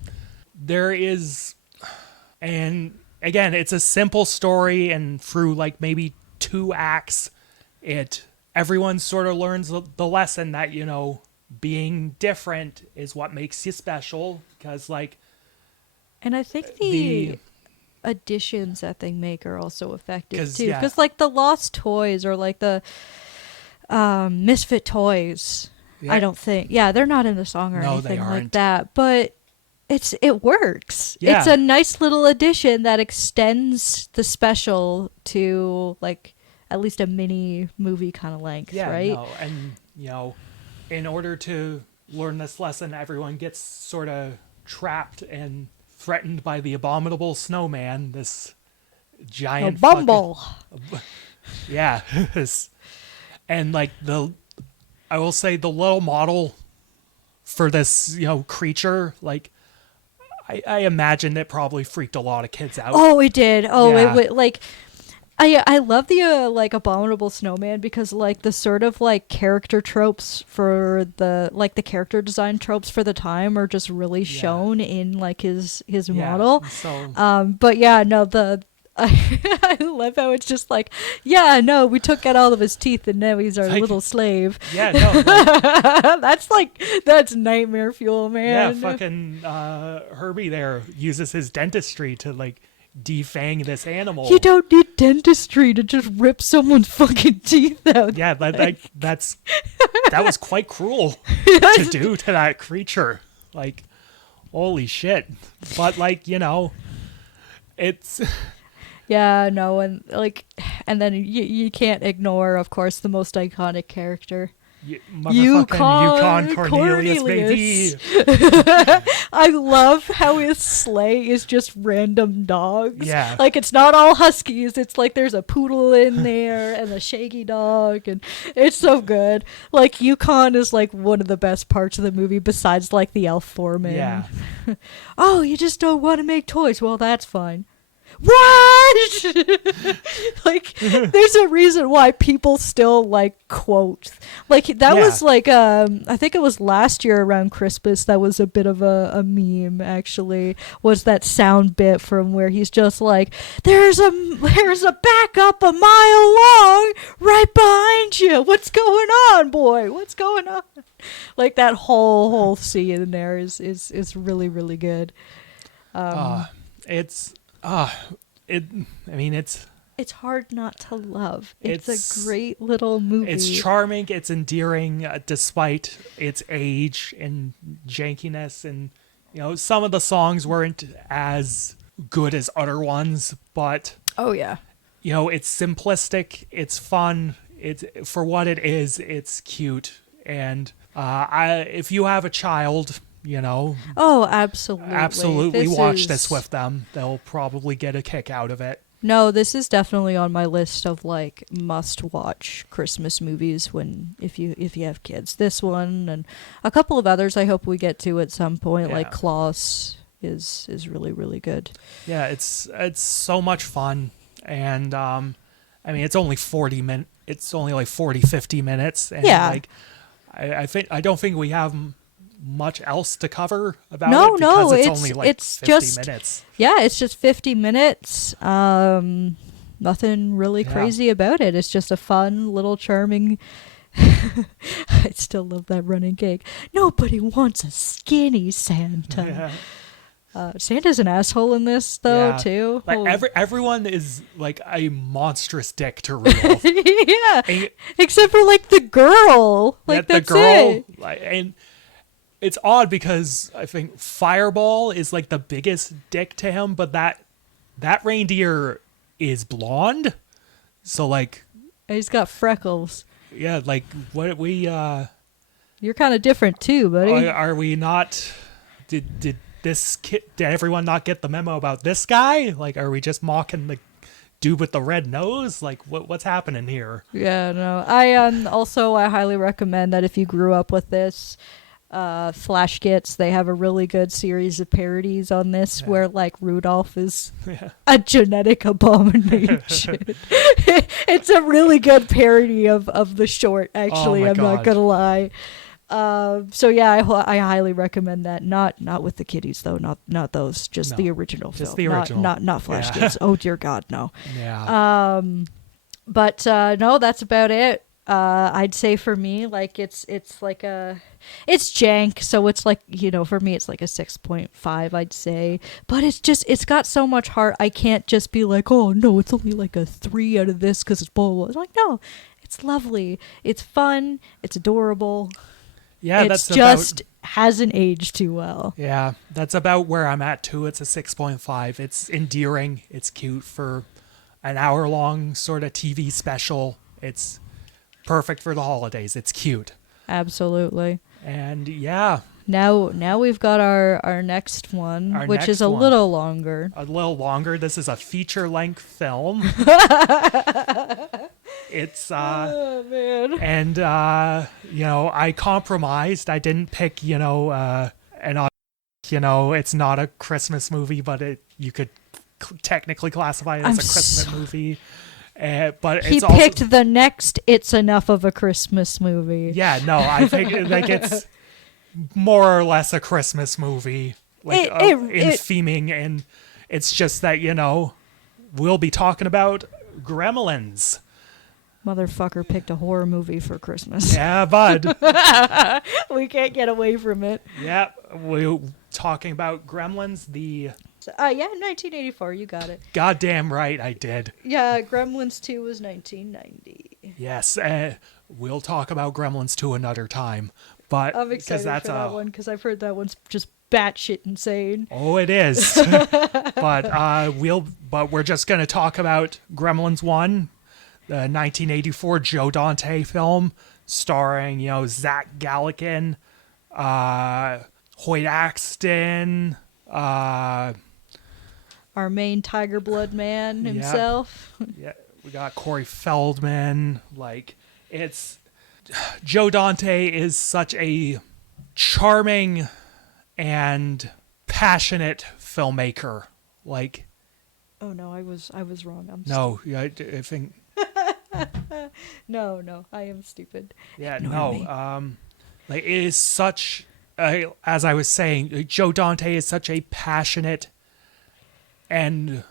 and again, it's a simple story, and through like maybe 2 acts, everyone sort of learns the lesson that, you know, being different is what makes you special, because like... And I think the additions that they make are also effective too, because like the lost toys or like the misfit toys, I don't think they're not in the song or anything like that, but it works. It's a nice little addition that extends the special to like at least a mini movie kind of length, right? And you know, in order to learn this lesson, everyone gets sort of trapped and threatened by the abominable snowman, this giant Bumble. And like I will say the little model for this, you know, creature, like I imagine it probably freaked a lot of kids out. Oh, it did. It like I love the like abominable snowman, because like the sort of like character tropes for the character design tropes for the time are just really shown in like his model. So but I love how it's just like, we took out all of his teeth and now he's our little slave. That's nightmare fuel, man. Yeah, fucking Herbie there uses his dentistry to like defang this animal. You don't need dentistry to just rip someone's fucking teeth out. Yeah, that was quite cruel to do to that creature. Like, holy shit. But like, you know, it's... Yeah, no, and then you can't ignore, of course, the most iconic character. Yukon Cornelius. Baby. I love how his sleigh is just random dogs. Yeah. Like, it's not all huskies. It's like there's a poodle in there and a shaggy dog, and it's so good. Like, Yukon is like one of the best parts of the movie besides like the elf foreman. Yeah. Oh, you just don't want to make toys. Well, that's fine. What? Like, there's a reason why people still like quote. Like that was like I think it was last year around Christmas that was a bit of a meme actually, was that sound bit from where he's just like, there's a backup a mile long right behind you. What's going on, boy? What's going on? Like that whole scene in there is really, really good. It's hard not to love. It's a great little movie. It's charming. It's endearing, despite its age and jankiness. And some of the songs weren't as good as other ones, but oh yeah, it's simplistic. It's fun. It's for what it is. It's cute. And if you have a child, oh, absolutely watch this with them. They'll probably get a kick out of it. No, this is definitely on my list of like must-watch Christmas movies if you have kids. This one and a couple of others I hope we get to at some point. Like Klaus is really, really good. Yeah, it's so much fun, and it's only 40 minutes. It's only like 50 minutes, and like I don't think we have much else to cover about it because it's only like 50 minutes. Yeah, it's just 50 minutes. Nothing really crazy about it. It's just a fun little charming I still love that running gag. Nobody wants a skinny Santa. Santa's an asshole in this though too. Like everyone is like a monstrous dick to Rudolph. Except for like the girl. Like that's the girl, it. And it's odd because I think Fireball is like the biggest dick to him, but that reindeer is blonde. So like he's got freckles. Yeah, like what we you're kind of different too, buddy. Are we not did this kid, did everyone not get the memo about this guy? Like, are we just mocking the dude with the red nose? Like, what's happening here? Yeah, no. I highly recommend that if you grew up with this, Flash Gits, they have a really good series of parodies on this where like Rudolph is a genetic abomination. It's a really good parody of the short, actually. I'm not gonna lie. So yeah, I highly recommend that. Not with the kiddies though, not those. Just the original film. Just the original. Not Flash Kids. Oh dear God, no. Yeah. But no, that's about it. I'd say for me, like it's jank, so it's like, for me it's like a 6.5, I'd say. But it's got so much heart. I can't just be like, oh no, it's only like a 3 out of this because it's blah, blah, blah. It's like, no, it's lovely, it's fun, it's adorable. Yeah, it's just hasn't aged too well. Yeah, that's about where I'm at too. It's a 6.5. It's endearing. It's cute for an hour-long sort of TV special. It's perfect for the holidays. It's cute. Absolutely. And yeah. Now we've got our next one, which is a little longer. A little longer. This is a feature-length film. It's oh man. And I compromised. I didn't pick it's not a Christmas movie, but you could technically classify it as a Christmas movie. But he picked the next It's Enough of a Christmas movie. Yeah, no, I think like it's more or less a Christmas movie, like in theming, and it's just that we'll be talking about Gremlins. Motherfucker picked a horror movie for Christmas. Yeah, bud. We can't get away from it. Yeah, we're talking about Gremlins, 1984, you got it. Goddamn right I did. Yeah, Gremlins 2 was 1990. Yes, we'll talk about Gremlins 2 another time. But I'm excited for that one because I've heard that one's just batshit insane. Oh, it is. But we're just going to talk about Gremlins 1. The 1984 Joe Dante film starring, Zach Galligan, Hoyt Axton, our main Tiger Blood man himself. Yeah, we got Corey Feldman. Like, Joe Dante is such a charming and passionate filmmaker. Like, Oh no, I was wrong. I'm No, yeah, I think No, I am stupid. yeah, Ignore no. me. Like it is such. As I was saying, Joe Dante is such a passionate and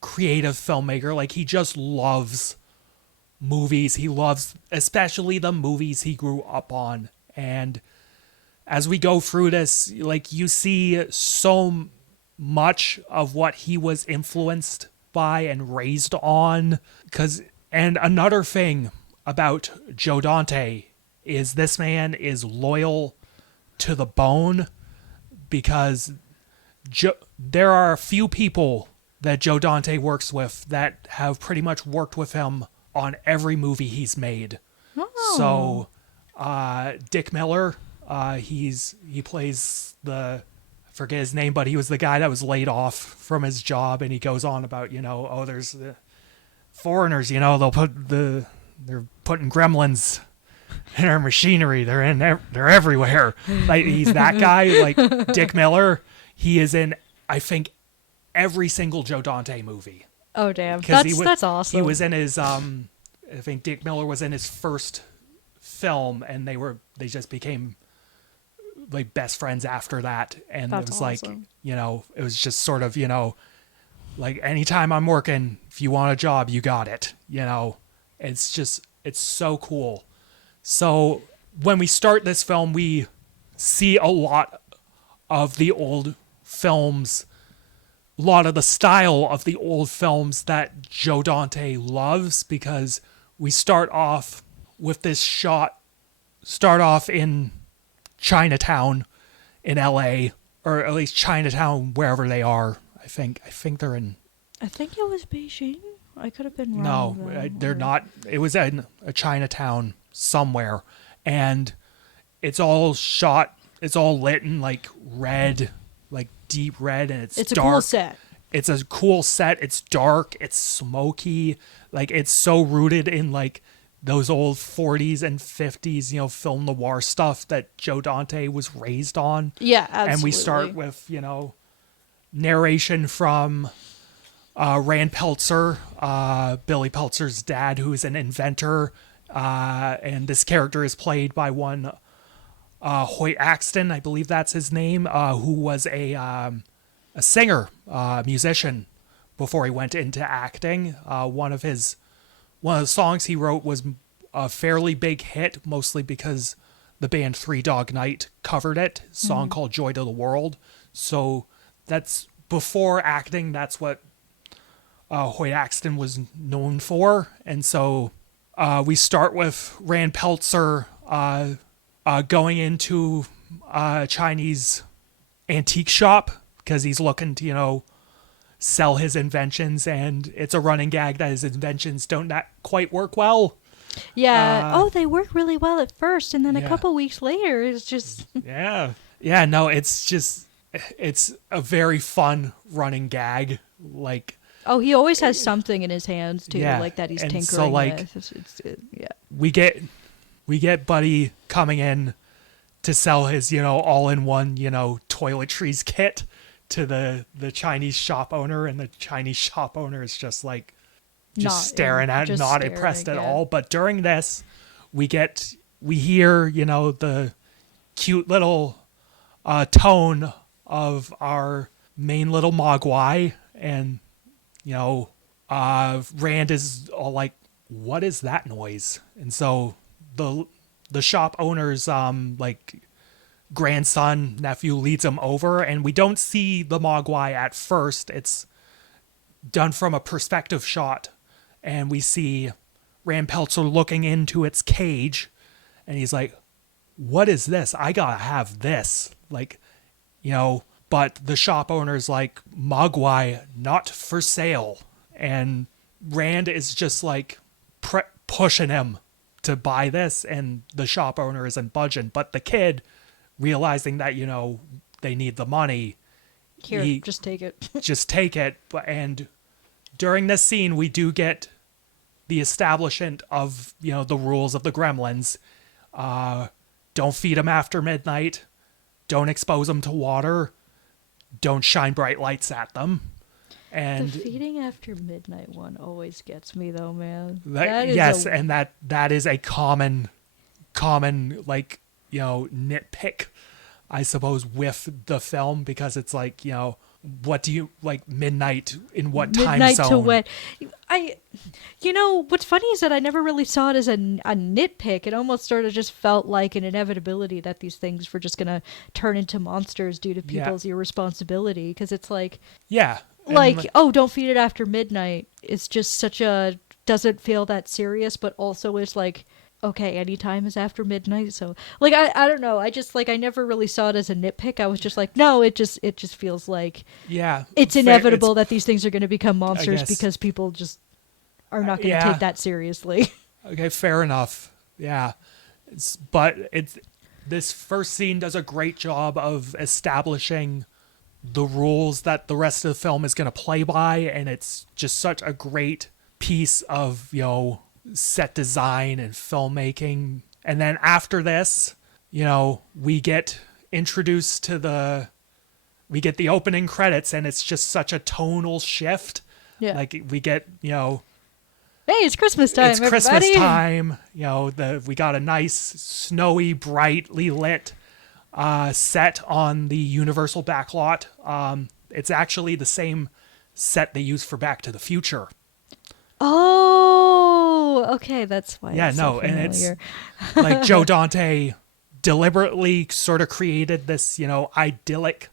creative filmmaker. Like he just loves movies. He loves especially the movies he grew up on. And as we go through this, like you see so much of what he was influenced by and raised on. And another thing about Joe Dante is this man is loyal to the bone, because there are a few people that Joe Dante works with that have pretty much worked with him on every movie he's made. Oh. So, Dick Miller, he plays I forget his name, but he was the guy that was laid off from his job, and he goes on about, there's the foreigners, they're putting gremlins in our machinery. They're everywhere. Like he's that guy. Like Dick Miller, he is in, I think, every single Joe Dante movie. Oh damn, Because that's awesome. He was in his I think Dick Miller was in his first film, and they just became like best friends after that. And That's it was awesome. like, it was just sort of, like anytime I'm working, if you want a job, you got it. It's so cool. So when we start this film, we see a lot of the old films, a lot of the style of the old films that Joe Dante loves, because we start off with this start off in Chinatown in LA, or at least Chinatown, wherever they are. I think they're in. I think it was Beijing. I could have been No, wrong. though, they're or- not. It was in a Chinatown somewhere, and it's all lit in like red, like deep red, and it's It's a dark. cool set. It's a cool set. It's dark. It's smoky. Like it's so rooted in like those old 40s and 50s, film noir stuff that Joe Dante was raised on. Yeah, absolutely. And we start with, narration from Rand Peltzer, Billy Peltzer's dad, who is an inventor. And this character is played by one Hoyt Axton, I believe that's his name, who was a singer, musician before he went into acting. One of the songs he wrote was a fairly big hit, mostly because the band Three Dog Night covered it, a song called Joy to the World. So that's before acting, that's what Hoyt Axton was known for. And so we start with Rand Peltzer going into a Chinese antique shop because he's looking to, sell his inventions, and it's a running gag that his inventions don't not quite work well. Yeah. They work really well at first, and then a Yeah. couple weeks later, it's just Yeah, no, it's a very fun running gag. Like, he always has something in his hands too, Yeah, like that he's and tinkering so, like, with. Yeah. we get Buddy coming in to sell his, all-in-one, toiletries kit to the Chinese shop owner, and the Chinese shop owner is just like staring at, just not staring, impressed at yeah. all. But during this, we hear, the cute little tone of our main little Mogwai, and Rand is all like, "What is that noise?" And so the shop owner's like grandson, nephew leads him over, and we don't see the Mogwai at first. It's done from a perspective shot, and we see Rand Peltzer looking into its cage, and he's like, "What is this? I gotta have this." Like, but the shop owner's like, "Mogwai, not for sale." And Rand is just like pushing him to buy this, and the shop owner isn't budging. But the kid, realizing that, they need the money, Here, just take it. just take it. And during this scene, we do get the establishment of, the rules of the Gremlins. Don't feed them after midnight. Don't expose them to water. Don't shine bright lights at them. And The feeding after midnight one always gets me though, man. and that is a common like, nitpick, I suppose, with the film, because it's like, what do you like midnight in what time midnight zone? to when what's funny is that I never really saw it as a nitpick. It almost sort of just felt like an inevitability that these things were just gonna turn into monsters due to people's irresponsibility, because it's like and don't feed it after midnight. It's just doesn't feel that serious, but also is like, okay, any time is after midnight. So like, I don't know. I just like, I never really saw it as a nitpick. I was just like, no, it just feels like it's inevitable that these things are going to become monsters because people just are not going to take that seriously. Okay, fair enough. Yeah. But this first scene does a great job of establishing the rules that the rest of the film is going to play by, and it's just such a great piece of, set design and filmmaking. And then after this, we get introduced to we get the opening credits, and it's just such a tonal shift. Yeah. Like we get, hey, it's Christmas time, everybody. Christmas time. We got a nice, snowy, brightly lit set on the Universal backlot. It's actually the same set they used for Back to the Future. Oh, okay, that's why. Yeah, it's no, so and familiar. it's like Joe Dante deliberately sort of created this, idyllic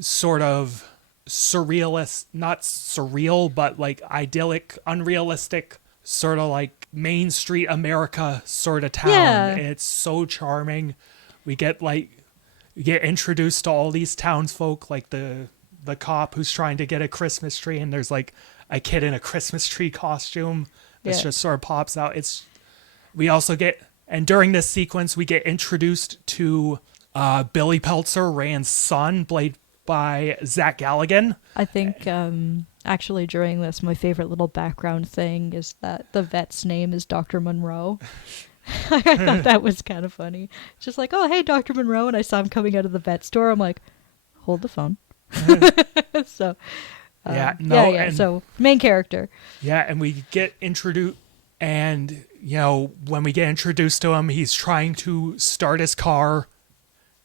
sort of surrealist, not surreal, but like idyllic, unrealistic sort of like Main Street America sort of town. Yeah. And it's so charming. We get introduced to all these townsfolk, like the cop who's trying to get a Christmas tree, and there's like a kid in a Christmas tree costume that just sort of pops out. We also get, and during this sequence, we get introduced to Billy Peltzer, Rand's son, played by Zach Galligan. I think actually during this, my favorite little background thing is that the vet's name is Dr. Monroe. I thought that was kind of funny. Just like, oh, hey, Dr. Monroe, and I saw him coming out of the vet store. I'm like, hold the phone. So, so main character. Yeah, and we get introduced, and, when we get introduced to him, he's trying to start his car.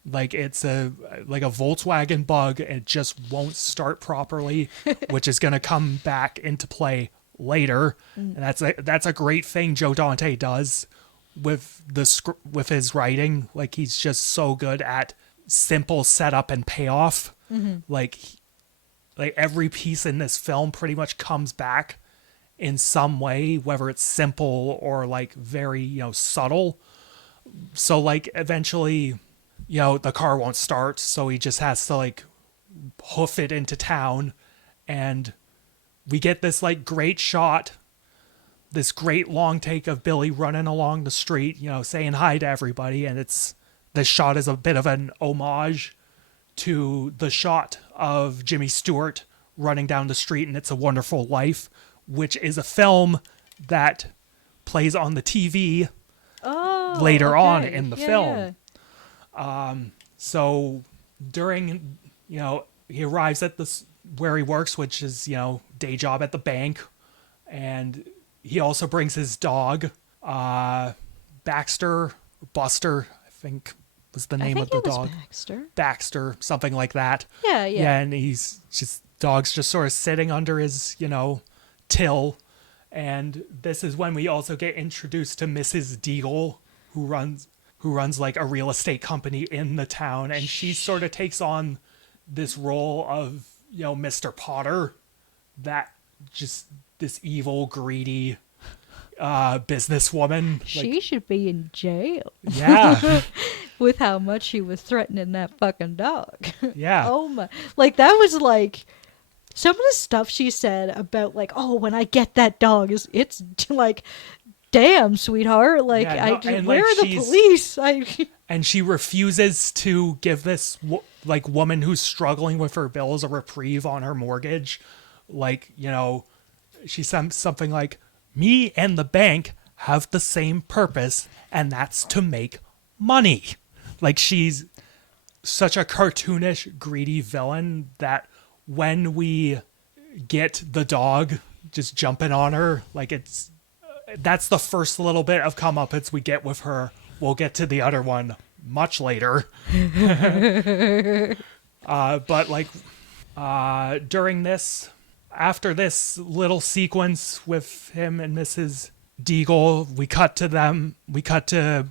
Like it's a Volkswagen Bug, and it just won't start properly, which is going to come back into play later. And that's a great thing Joe Dante does with with his writing. Like he's just so good at simple setup and payoff. Like every piece in this film pretty much comes back in some way, whether it's simple or like very, subtle. So like eventually, the car won't start, so he just has to like hoof it into town, and we get this like great shot, this great long take of Billy running along the street, saying hi to everybody, and this shot is a bit of an homage to the shot of Jimmy Stewart running down the street in It's a Wonderful Life, which is a film that plays on the TV later on in the film. So during, he arrives at where he works, which is, day job at the bank. And he also brings his dog, Buster, I think was the name of the dog. Baxter, something like that. Yeah. Yeah, and dog's just sort of sitting under his, till. And this is when we also get introduced to Mrs. Deagle, who runs like a real estate company in the town, and she sort of takes on this role of, Mr. Potter, that just this evil, greedy businesswoman. She should be in jail. Yeah. With how much she was threatening that fucking dog. Yeah. Oh my. Like that was like some of the stuff she said about like, oh, when I get that dog, it's like, damn, sweetheart. Like, where are the police? And she refuses to give this woman who's struggling with her bills a reprieve on her mortgage. Like, she said something like, me and the bank have the same purpose, and that's to make money. Like, she's such a cartoonish, greedy villain that when we get the dog just jumping on her. Like that's the first little bit of comeuppance we get with her. We'll get to the other one much later. But like during this, after this little sequence with him and Mrs. Deagle, we cut to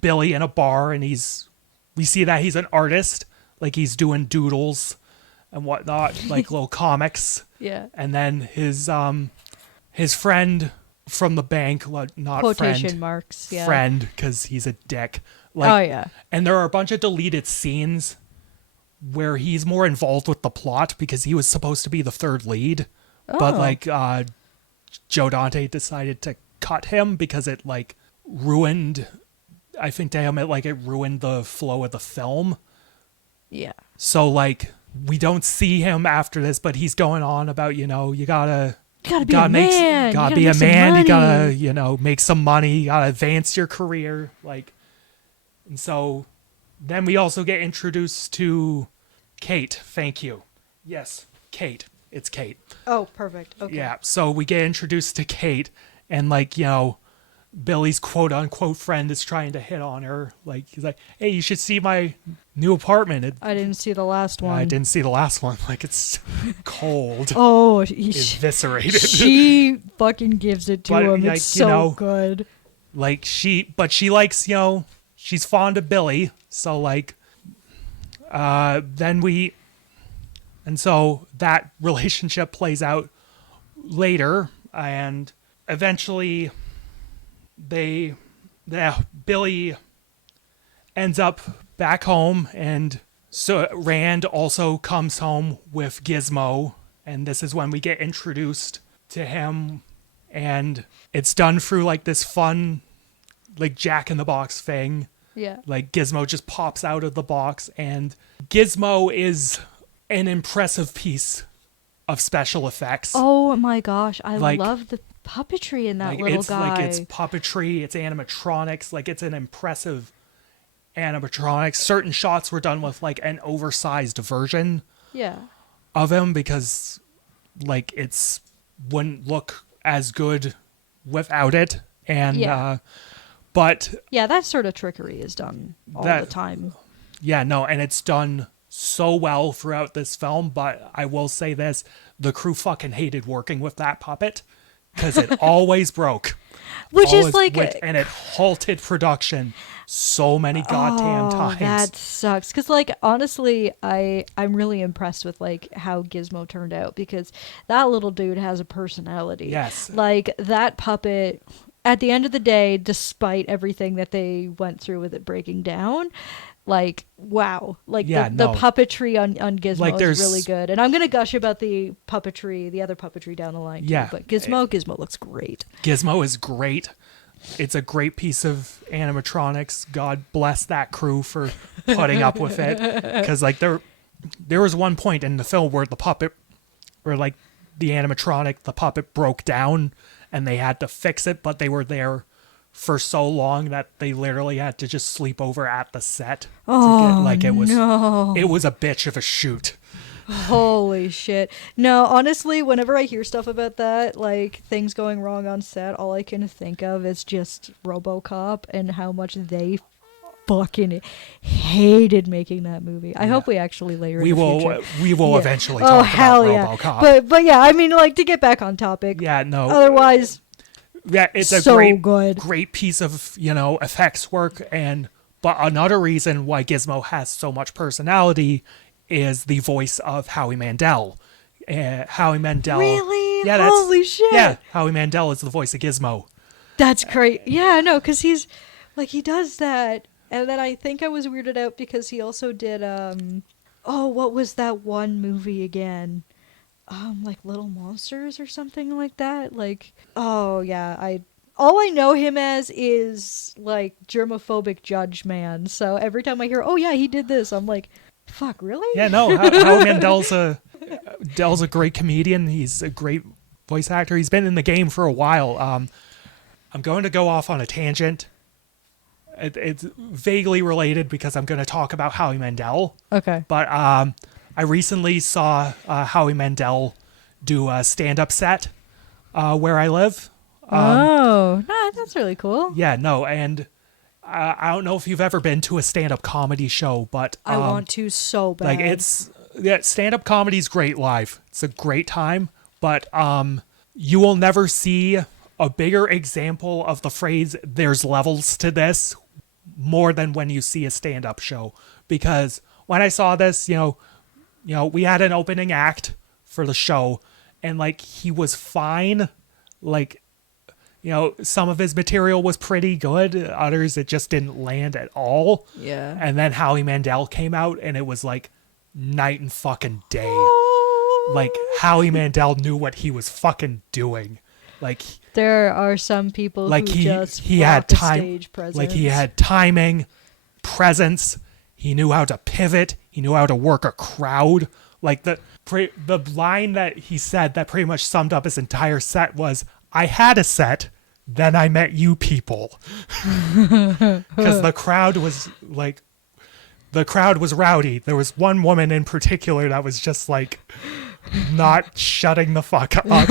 Billy in a bar, and we see that he's an artist, like he's doing doodles and whatnot, like little comics. Yeah. And then his friend from the bank, not Quotation friend, marks. Yeah. friend, because he's a dick. Like, Oh yeah. And there are a bunch of deleted scenes where he's more involved with the plot because he was supposed to be the third lead, but like Joe Dante decided to cut him because it like ruined. I think to him it ruined the flow of the film. Yeah. So like we don't see him after this, but he's going on about you gotta be a man. Gotta be a man. You gotta make some money. You gotta advance your career. Like, and so then we also get introduced to Kate. Thank you. Yes, Kate. It's Kate. Oh, perfect. Okay. Yeah. So we get introduced to Kate, and Billy's quote unquote friend is trying to hit on her. Like he's like, "Hey, you should see my new apartment." I didn't see the last one. I didn't see the last one. Like it's cold. Oh, Eviscerated. She fucking gives it to him. It's so good. Like she likes, she's fond of Billy. So like, and so that relationship plays out later, and eventually Billy ends up back home, and so Rand also comes home with Gizmo, and this is when we get introduced to him, and it's done through like this fun like Jack-in-the-Box thing. Yeah. Like Gizmo just pops out of the box, and Gizmo is an impressive piece of special effects. Oh my gosh, I love the puppetry in that little guy. Like it's puppetry, it's animatronics, like it's an impressive animatronics. Certain shots were done with like an oversized version of him because like it's wouldn't look as good without it. And but that sort of trickery is done all the time. Yeah, no, and it's done so well throughout this film, but I will say this, the crew fucking hated working with that puppet because it always broke. And it halted production so many goddamn times. That sucks. Because, honestly, I'm really impressed with, how Gizmo turned out because that little dude has a personality. Yes. That puppet, at the end of the day, despite everything that they went through with it breaking down, wow. The puppetry on Gizmo is really good. And I'm going to gush about the other puppetry down the line too. But Gizmo looks great. Gizmo is great. It's a great piece of animatronics. God bless that crew for putting up with it. Because there was one point in the film where the puppet, or the animatronic, the puppet broke down and they had to fix it, but they were there for so long that they literally had to just sleep over at the set. It was a bitch of a shoot. Holy shit. No, honestly, whenever I hear stuff about that, things going wrong on set, all I can think of is just RoboCop and how much they fucking hated making that movie. I hope we actually later in the future. We will eventually talk about RoboCop. But yeah, I mean, to get back on topic. Yeah, no. Otherwise, yeah, it's so a good. Great piece of, effects work. But another reason why Gizmo has so much personality is the voice of Howie Mandel. Howie Mandel. Really? Yeah, holy shit. Yeah, Howie Mandel is the voice of Gizmo. That's great. Yeah, no, because he's, he does that. And then I think I was weirded out because he also did, what was that one movie again? Little Monsters or something like that. All I know him as is germophobic judge man. So every time I hear, oh yeah, he did this, I'm like, fuck, really? Yeah, no, Howie Mandel's a great comedian. He's a great voice actor. He's been in the game for a while. I'm going to go off on a tangent. It's vaguely related because I'm going to talk about Howie Mandel. Okay. But I recently saw Howie Mandel do a stand-up set where I live. That's really cool. Yeah, no, and I don't know if you've ever been to a stand-up comedy show, but I want to so bad. like stand-up comedy's great live. It's a great time, but you will never see a bigger example of the phrase "there's levels to this" more than when you see a stand-up show. Because when I saw this, we had an opening act for the show, and like he was fine, like. Some of his material was pretty good. Others, it just didn't land at all. Yeah. And then Howie Mandel came out, and it was like night and fucking day. Like, Howie Mandel knew what he was fucking doing. Like, there are some people like who just he had the time, stage presence. like he had timing, presence. He knew how to pivot. He knew how to work a crowd. Like the line that he said that pretty much summed up his entire set was, "I had a set, then I met you people." Because the crowd was rowdy. There was one woman in particular that was just like not shutting the fuck up. And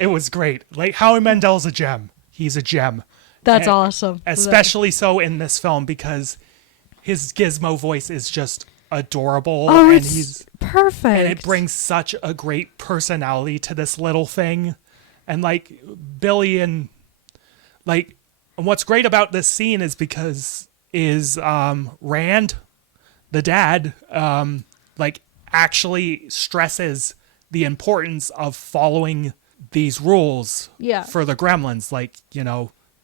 it was great. Like, Howie Mandel's a gem. He's a gem. That's awesome. Especially so in this film, because his Gizmo voice is just adorable. Oh, and it's perfect. And it brings such a great personality to this little thing. And like Billy and what's great about this scene is because Rand, the dad, actually stresses the importance of following these rules for the Gremlins. Like,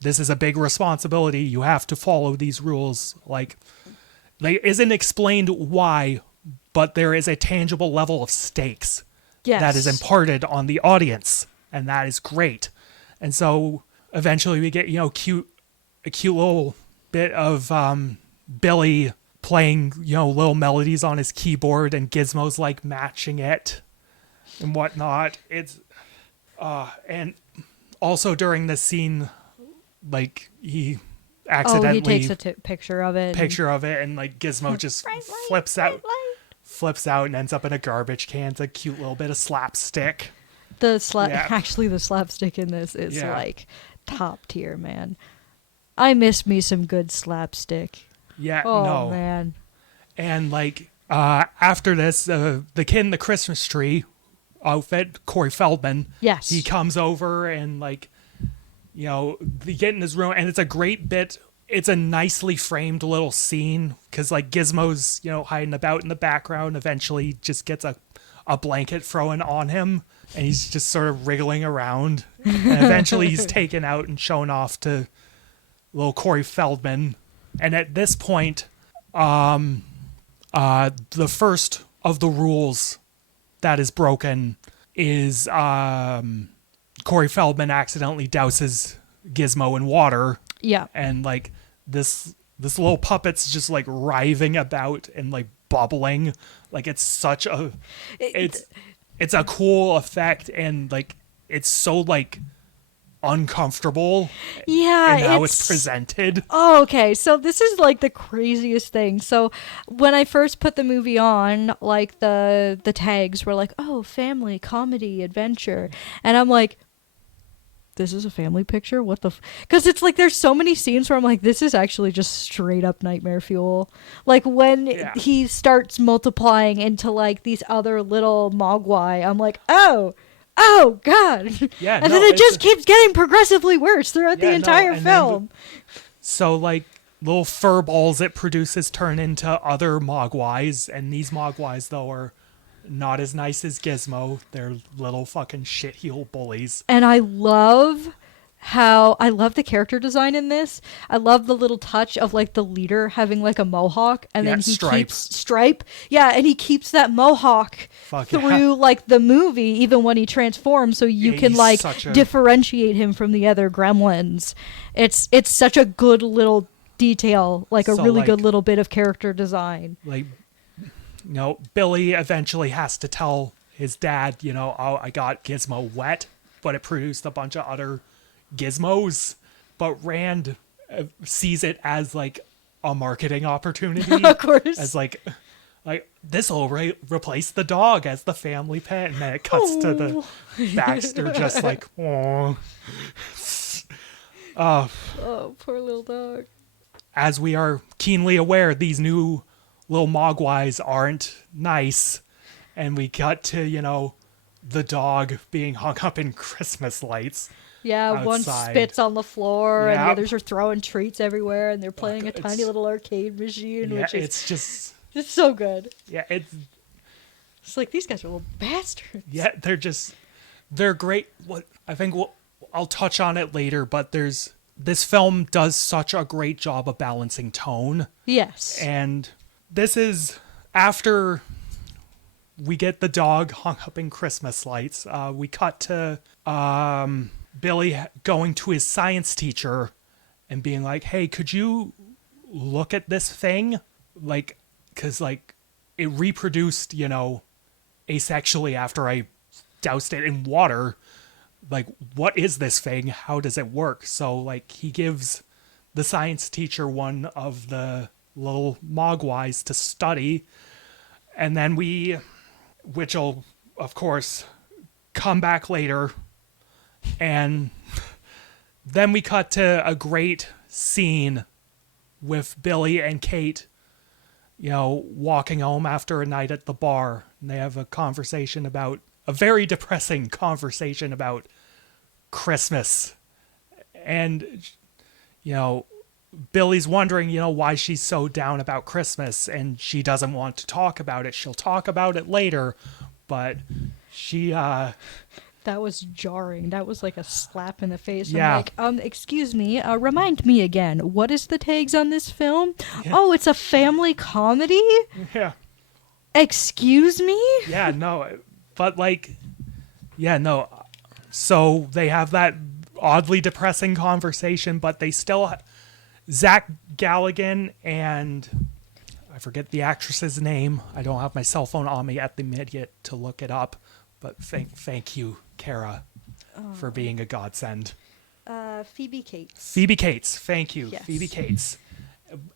this is a big responsibility. You have to follow these rules. Like, it isn't explained why, but there is a tangible level of stakes that is imparted on the audience, and that is great. And so eventually we get, a cute little bit of Billy playing, little melodies on his keyboard, and Gizmo's like matching it and whatnot. It's and also during this scene, like he accidentally he takes a picture of it, and like Gizmo just flips out and ends up in a garbage can. It's a cute little bit of slapstick. Actually, the slapstick in this is like top tier, man. I miss me some good slapstick. Yeah. Oh man. And like after this, the kid in the Christmas tree outfit, Corey Feldman. Yes. He comes over and like, they get in his room, and it's a great bit. It's a nicely framed little scene because like Gizmo's, hiding about in the background. Eventually just gets a blanket thrown on him, and he's just sort of wriggling around. And eventually he's taken out and shown off to little Corey Feldman. And at this point, the first of the rules that is broken is Corey Feldman accidentally douses Gizmo in water. Yeah. And like this little puppet's just like writhing about and like bubbling. Like it's such a it's a cool effect, and like it's so like uncomfortable. Yeah. And how it's presented. Oh, okay. So this is like the craziest thing. So when I first put the movie on, like the tags were like, "Oh, family, comedy, adventure." And I'm like, this is a family picture? What the because it's like there's so many scenes where I'm like, this is actually just straight up nightmare fuel. Like when he starts multiplying into like these other little mogwai, I'm like, oh god. Yeah. And then it just keeps getting progressively worse throughout the entire film. So like little fur balls it produces turn into other mogwais, and these mogwais though are not as nice as Gizmo. They're little fucking shitheel bullies. And I love the character design in this. I love the little touch of like the leader having like a mohawk, and then he keeps Stripe. Yeah, and he keeps that mohawk through like the movie, even when he transforms, so you can like differentiate him from the other Gremlins. It's such a good little detail, like a really good little bit of character design. Like, Billy eventually has to tell his dad, oh, I got Gizmo wet, but it produced a bunch of other Gizmos. But Rand sees it as like a marketing opportunity. Of course. As like, like, this will replace the dog as the family pet. And then it cuts to the Baxter just like, oh. Oh, poor little dog. As we are keenly aware, these new little mogwais aren't nice. And we cut to, the dog being hung up in Christmas lights. Yeah, one outside. spits on the floor, and the Yep. others are throwing treats everywhere, and they're playing a tiny it's- little arcade machine, Yeah, which is it's just, it's so good. yeah, It's like, these guys are little bastards. yeah, they're great. I'll touch on it later, but this film does such a great job of balancing tone. Yes. And this is after we get the dog hung up in Christmas lights. We cut to Billy going to his science teacher and being like, hey, could you look at this thing? Like, because, like, it reproduced, asexually after I doused it in water. Like, what is this thing? How does it work? So, like, he gives the science teacher one of the little mogwais to study. And then which will, of course, come back later. And then we cut to a great scene with Billy and Kate, walking home after a night at the bar. And they have a very depressing conversation about Christmas. And, Billy's wondering, why she's so down about Christmas, and she doesn't want to talk about it. She'll talk about it later, but she, That was jarring. That was like a slap in the face. Yeah. I'm like, excuse me, remind me again, what is the tags on this film? Yeah. Oh, it's a family comedy? yeah, Excuse me? yeah, no, but like, yeah, no. So they have that oddly depressing conversation, but they still, Zach Galligan and I forget the actress's name. I don't have my cell phone on me at the minute to look it up, but thank you, Kara, for being a godsend. Phoebe Cates. Phoebe Cates, thank you, Yes. Phoebe Cates.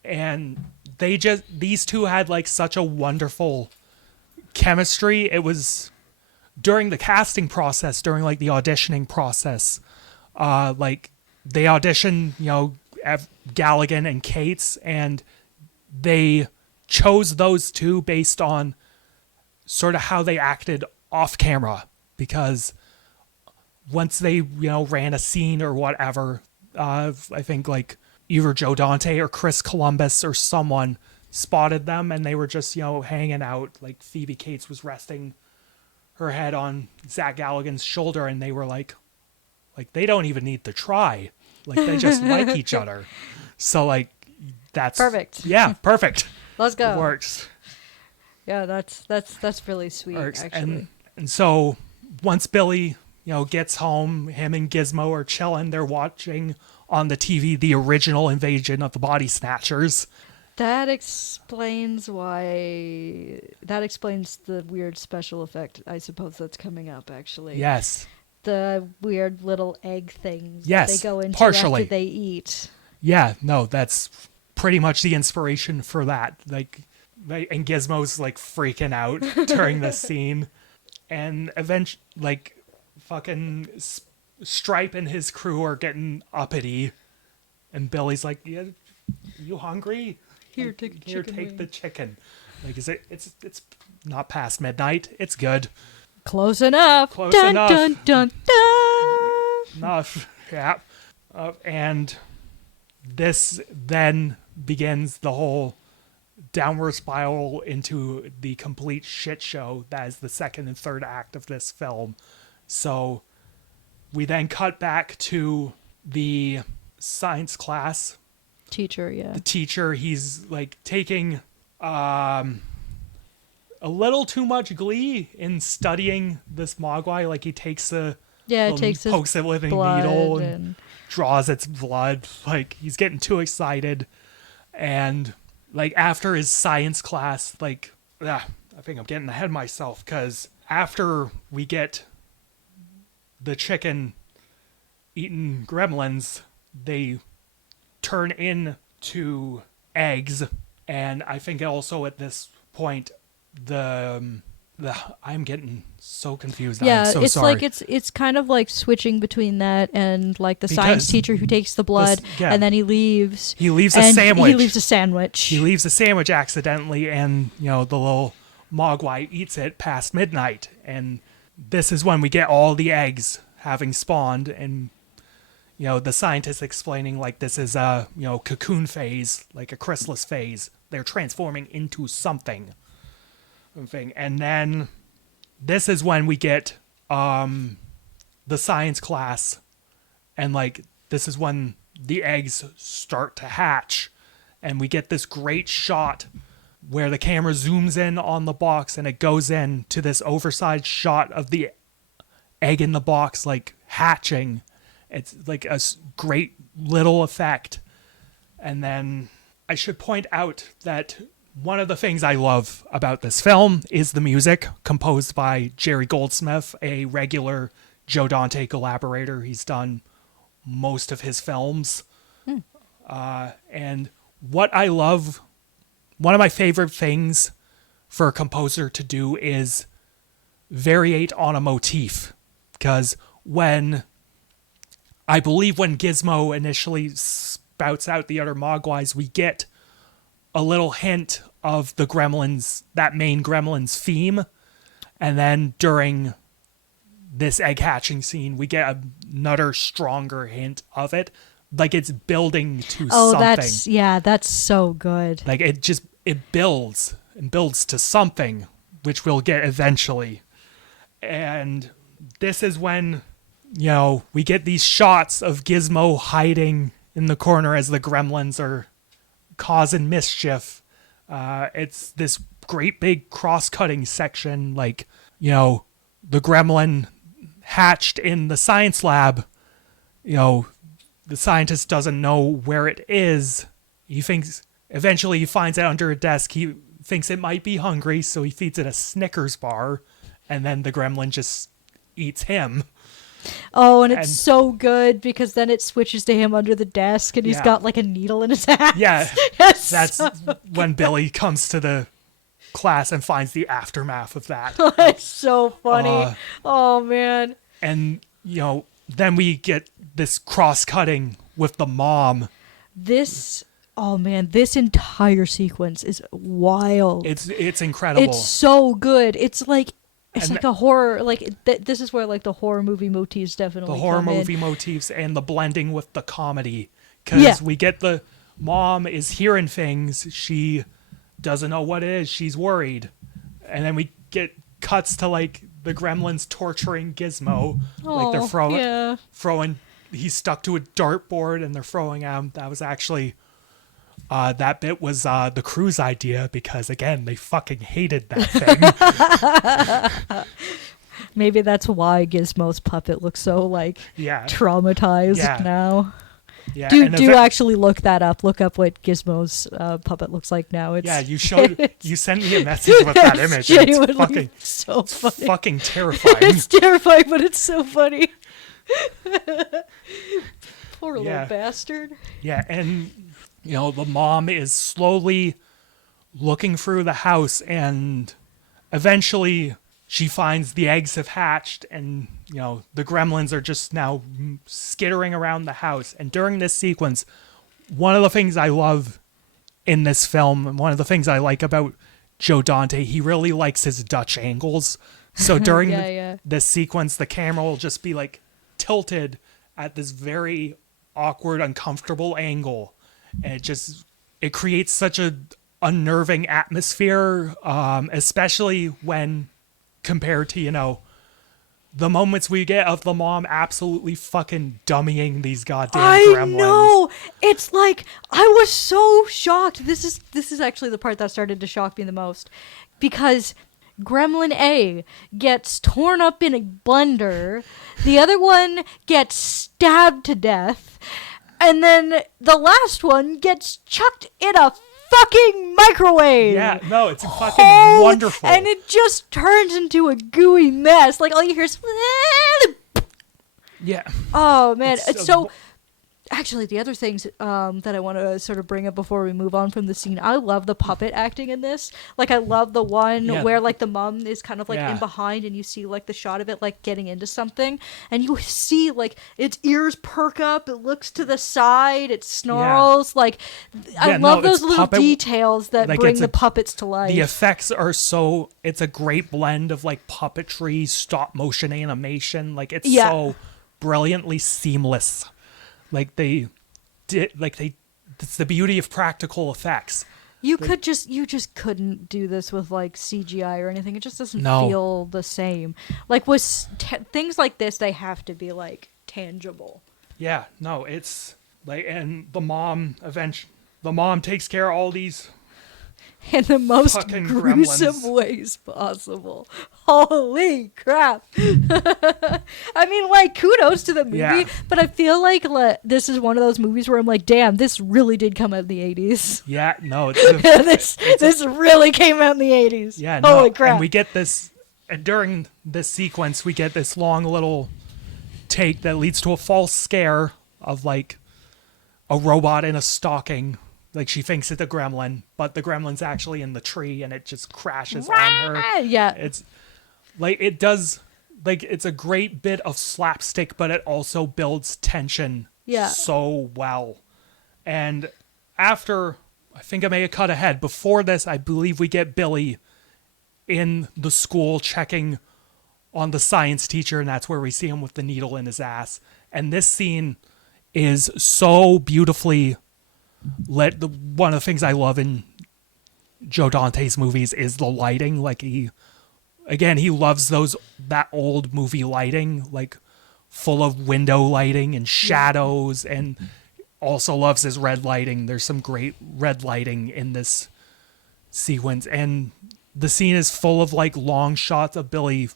And these two had like such a wonderful chemistry. It was during the casting process, during like the auditioning process, like they auditioned, Galligan and Cates, and they chose those two based on sort of how they acted off camera, because once they, ran a scene or whatever, I think like either Joe Dante or Chris Columbus or someone spotted them, and they were just, hanging out. Like Phoebe Cates was resting her head on Zach Galligan's shoulder, and they were like they don't even need to try. Like they just like each other. So like that's Perfect. Yeah, perfect. Let's go. It works. Yeah, that's really sweet, Works. actually. And so once Billy, gets home, him and Gizmo are chilling. They're watching on the TV the original Invasion of the Body Snatchers. That explains the weird special effect, I suppose, that's coming up, actually. Yes. The weird little egg things Yes, that they go into partially. after they eat. Yeah, no, that's pretty much the inspiration for that. Like, and Gizmo's like freaking out during this scene, and eventually, like, fucking Stripe and his crew are getting uppity, and Billy's like, "Yeah, you hungry? Here, Like, take a here, chicken take wing." the chicken." Like, it's not past midnight. It's good. Close enough. Close dun, enough. Dun, dun, dun. Enough. Yeah. And this then begins the whole downward spiral into the complete shit show that is the second and third act of this film. So we then cut back to the science class. Teacher, yeah. The teacher, he's like taking a little too much glee in studying this mogwai. Like he takes Takes his pokes it with a blood needle and and draws its blood. Like he's getting too excited, and like after his science class, like I think I'm getting ahead of myself, because after we get the chicken eating gremlins, they turn into eggs, and I think also at this point, I'm getting so confused. Yeah, I'm so it's sorry. like it's kind of like switching between that and like the Because science teacher who takes the blood and then he leaves. He leaves a and sandwich. He leaves a sandwich. He leaves a sandwich accidentally, and the little mogwai eats it past midnight. And this is when we get all the eggs having spawned, and the scientists explaining like this is a cocoon phase, like a chrysalis phase. They're transforming into something. And then this is when we get the science class, and like this is when the eggs start to hatch, and we get this great shot where the camera zooms in on the box and it goes in to this oversized shot of the egg in the box like hatching. It's like a great little effect. And then I should point out that one of the things I love about this film is the music, composed by Jerry Goldsmith, a regular Joe Dante collaborator. He's done most of his films. And what I love, one of my favorite things for a composer to do is variate on a motif. Because I believe when Gizmo initially spouts out the other Mogwais, we get a little hint of the Gremlins, that main Gremlins theme. And then during this egg hatching scene, we get another stronger hint of it. Like it's building to something. That's so good. Like it builds and builds to something, which we'll get eventually. And this is when, we get these shots of Gizmo hiding in the corner as the Gremlins are causing mischief. It's this great big cross-cutting section, like, the Gremlin hatched in the science lab. The scientist doesn't know where it is. Eventually he finds it under a desk. He thinks it might be hungry, so he feeds it a Snickers bar, and then the Gremlin just eats him. Oh, and it's so good because then it switches to him under the desk and he's got like a needle in his ass. Yeah, Yes. that's when Billy comes to the class and finds the aftermath of that. It's so funny. Oh, man. And, then we get this cross-cutting with the mom. This entire sequence is wild. It's incredible. It's so good. It's like a horror, like this is where like the horror movie motifs definitely the horror come movie in. motifs and the blending with the comedy, because we get the mom is hearing things, she doesn't know what it is, she's worried, and then we get cuts to like the Gremlins torturing Gizmo. Like they're throwing he's stuck to a dartboard and they're throwing him. That was actually that bit was the crew's idea, because again they fucking hated that thing. Maybe that's why Gizmo's puppet looks so like traumatized now. Yeah, do actually look that up. Look up what Gizmo's puppet looks like now. You sent me a message with that image. It's fucking so funny. It's fucking terrifying. It's terrifying, but it's so funny. Poor little bastard. Yeah, and the mom is slowly looking through the house, and eventually she finds the eggs have hatched, and the Gremlins are just now skittering around the house. And during this sequence, one of the things I love in this film, and one of the things I like about Joe Dante, he really likes his Dutch angles. So during this sequence, the camera will just be like tilted at this very awkward, uncomfortable angle, and it creates such a unnerving atmosphere, especially when compared to the moments we get of the mom absolutely fucking dummying these goddamn Gremlins. I know. It's like I was so shocked. This is actually the part that started to shock me the most, because Gremlin A gets torn up in a blender, the other one gets stabbed to death, and then the last one gets chucked in a fucking microwave. Yeah, no, it's fucking wonderful. And it just turns into a gooey mess. Like all you hear is yeah. Oh man, Actually, the other things that I want to sort of bring up before we move on from the scene, I love the puppet acting in this. Like, I love the one where, like, the mom is kind of, like, in behind, and you see, like, the shot of it, like, getting into something, and you see, like, its ears perk up, it looks to the side, it snarls, like, I love those little details that like, bring the puppets to life. The effects are so, it's a great blend of, like, puppetry, stop motion animation, like, it's so brilliantly seamless. Like they did, it's the beauty of practical effects. You just couldn't do this with like CGI or anything. It just doesn't feel the same. Like with things like this, they have to be like tangible. Yeah, no, it's like, and the mom takes care of all these in the most gruesome gremlins. Ways possible. Holy crap. I mean, like, kudos to the movie, but I feel like this is one of those movies where I'm like, damn, this really did come out in the 80s. Yeah, no. This really came out in the 80s. Yeah, Holy crap. And we get this, and during this sequence, we get this long little take that leads to a false scare of, like, a robot in a stocking. Like, she thinks it's a gremlin, but the gremlin's actually in the tree, and it just crashes on her. Yeah. It's, like, it does, like, it's a great bit of slapstick, but it also builds tension so well. And after, I think I may have cut ahead, before this, I believe we get Billy in the school checking on the science teacher, and that's where we see him with the needle in his ass. And this scene is so beautifully lit. One of the things I love in Joe Dante's movies is the lighting. Like, he loves that old movie lighting, like full of window lighting and shadows, and also loves his red lighting. There's some great red lighting in this sequence, and the scene is full of like long shots of Billy,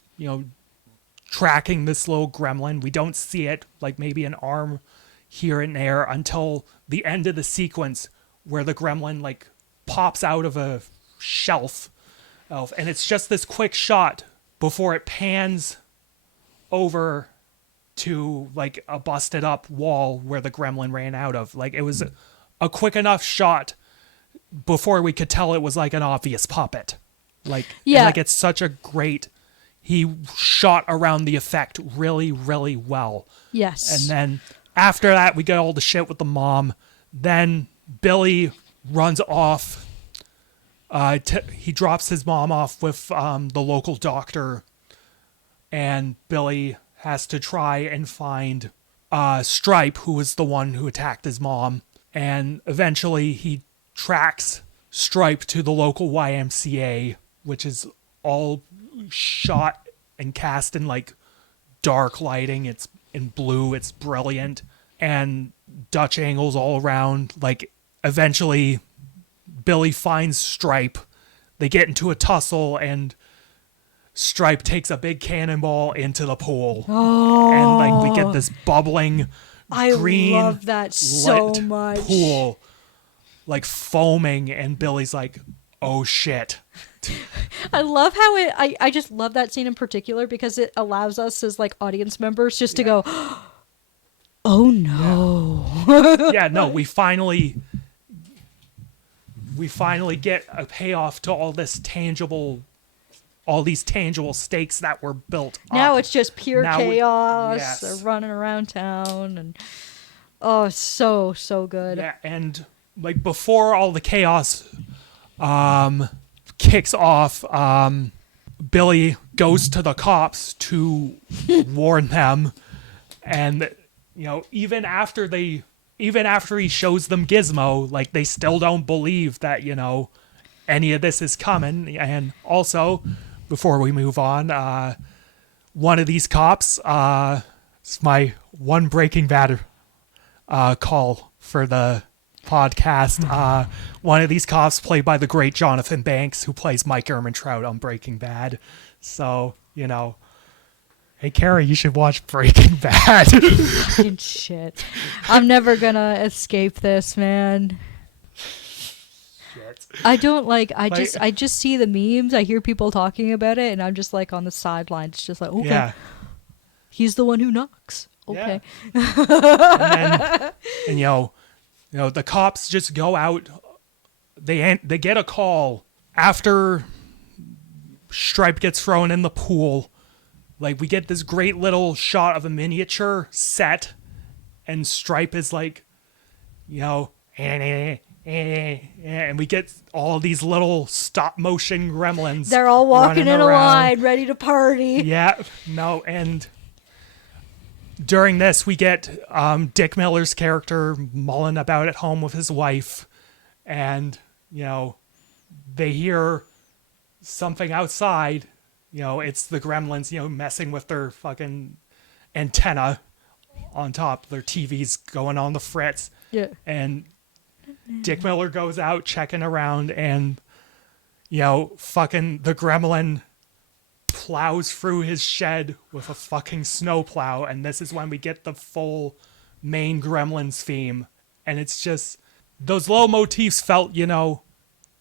tracking this little gremlin. We don't see it, like maybe an arm here and there, until the end of the sequence where the gremlin like pops out of a shelf, and it's just this quick shot before it pans over to like a busted up wall where the gremlin ran out of. Like, it was a quick enough shot before we could tell it was like an obvious puppet. Like, like, it's such a great, he shot around the effect really, really well. Yes. And then after that, we get all the shit with the mom. Then Billy runs off. He drops his mom off with the local doctor, and Billy has to try and find Stripe, who was the one who attacked his mom. And eventually he tracks Stripe to the local YMCA, which is all shot and cast in like dark lighting. It's in blue, it's brilliant, and Dutch angles all around. Like, eventually Billy finds Stripe, they get into a tussle, and Stripe takes a big cannonball into the pool. And like, we get this bubbling green, I love that so much, pool, like foaming, and Billy's like, oh shit. I love how I just love that scene in particular because it allows us as like audience members just to go, oh no. No, we finally get a payoff to all these tangible stakes that were built up. Now it's just pure chaos. They're running around town, and so good. Yeah, and like before all the chaos kicks off, Billy goes to the cops to warn them, and even after he shows them Gizmo, like, they still don't believe that any of this is coming. And also, before we move on, one of these cops, it's my one Breaking Bad call for the podcast. One of these cops played by the great Jonathan Banks, who plays Mike Ehrmantraut on Breaking Bad. So, hey, Carrie, you should watch Breaking Bad. Fucking shit. I'm never gonna escape this, man. Shit. I don't I just see the memes, I hear people talking about it, and I'm just like on the sidelines, just like, okay. Yeah. He's the one who knocks. Okay. And the cops just go out. They get a call after Stripe gets thrown in the pool. Like, we get this great little shot of a miniature set, and Stripe is like, and we get all these little stop motion gremlins. They're all walking in a around. line, ready to party. Yeah, no, and during this, we get Dick Miller's character mulling about at home with his wife, and, they hear something outside. It's the gremlins, messing with their fucking antenna on top. Their TV's going on the fritz. Yeah. And Dick Miller goes out checking around, and, fucking the gremlin plows through his shed with a fucking snowplow, and this is when we get the full main Gremlins theme. And it's just, those little motifs felt,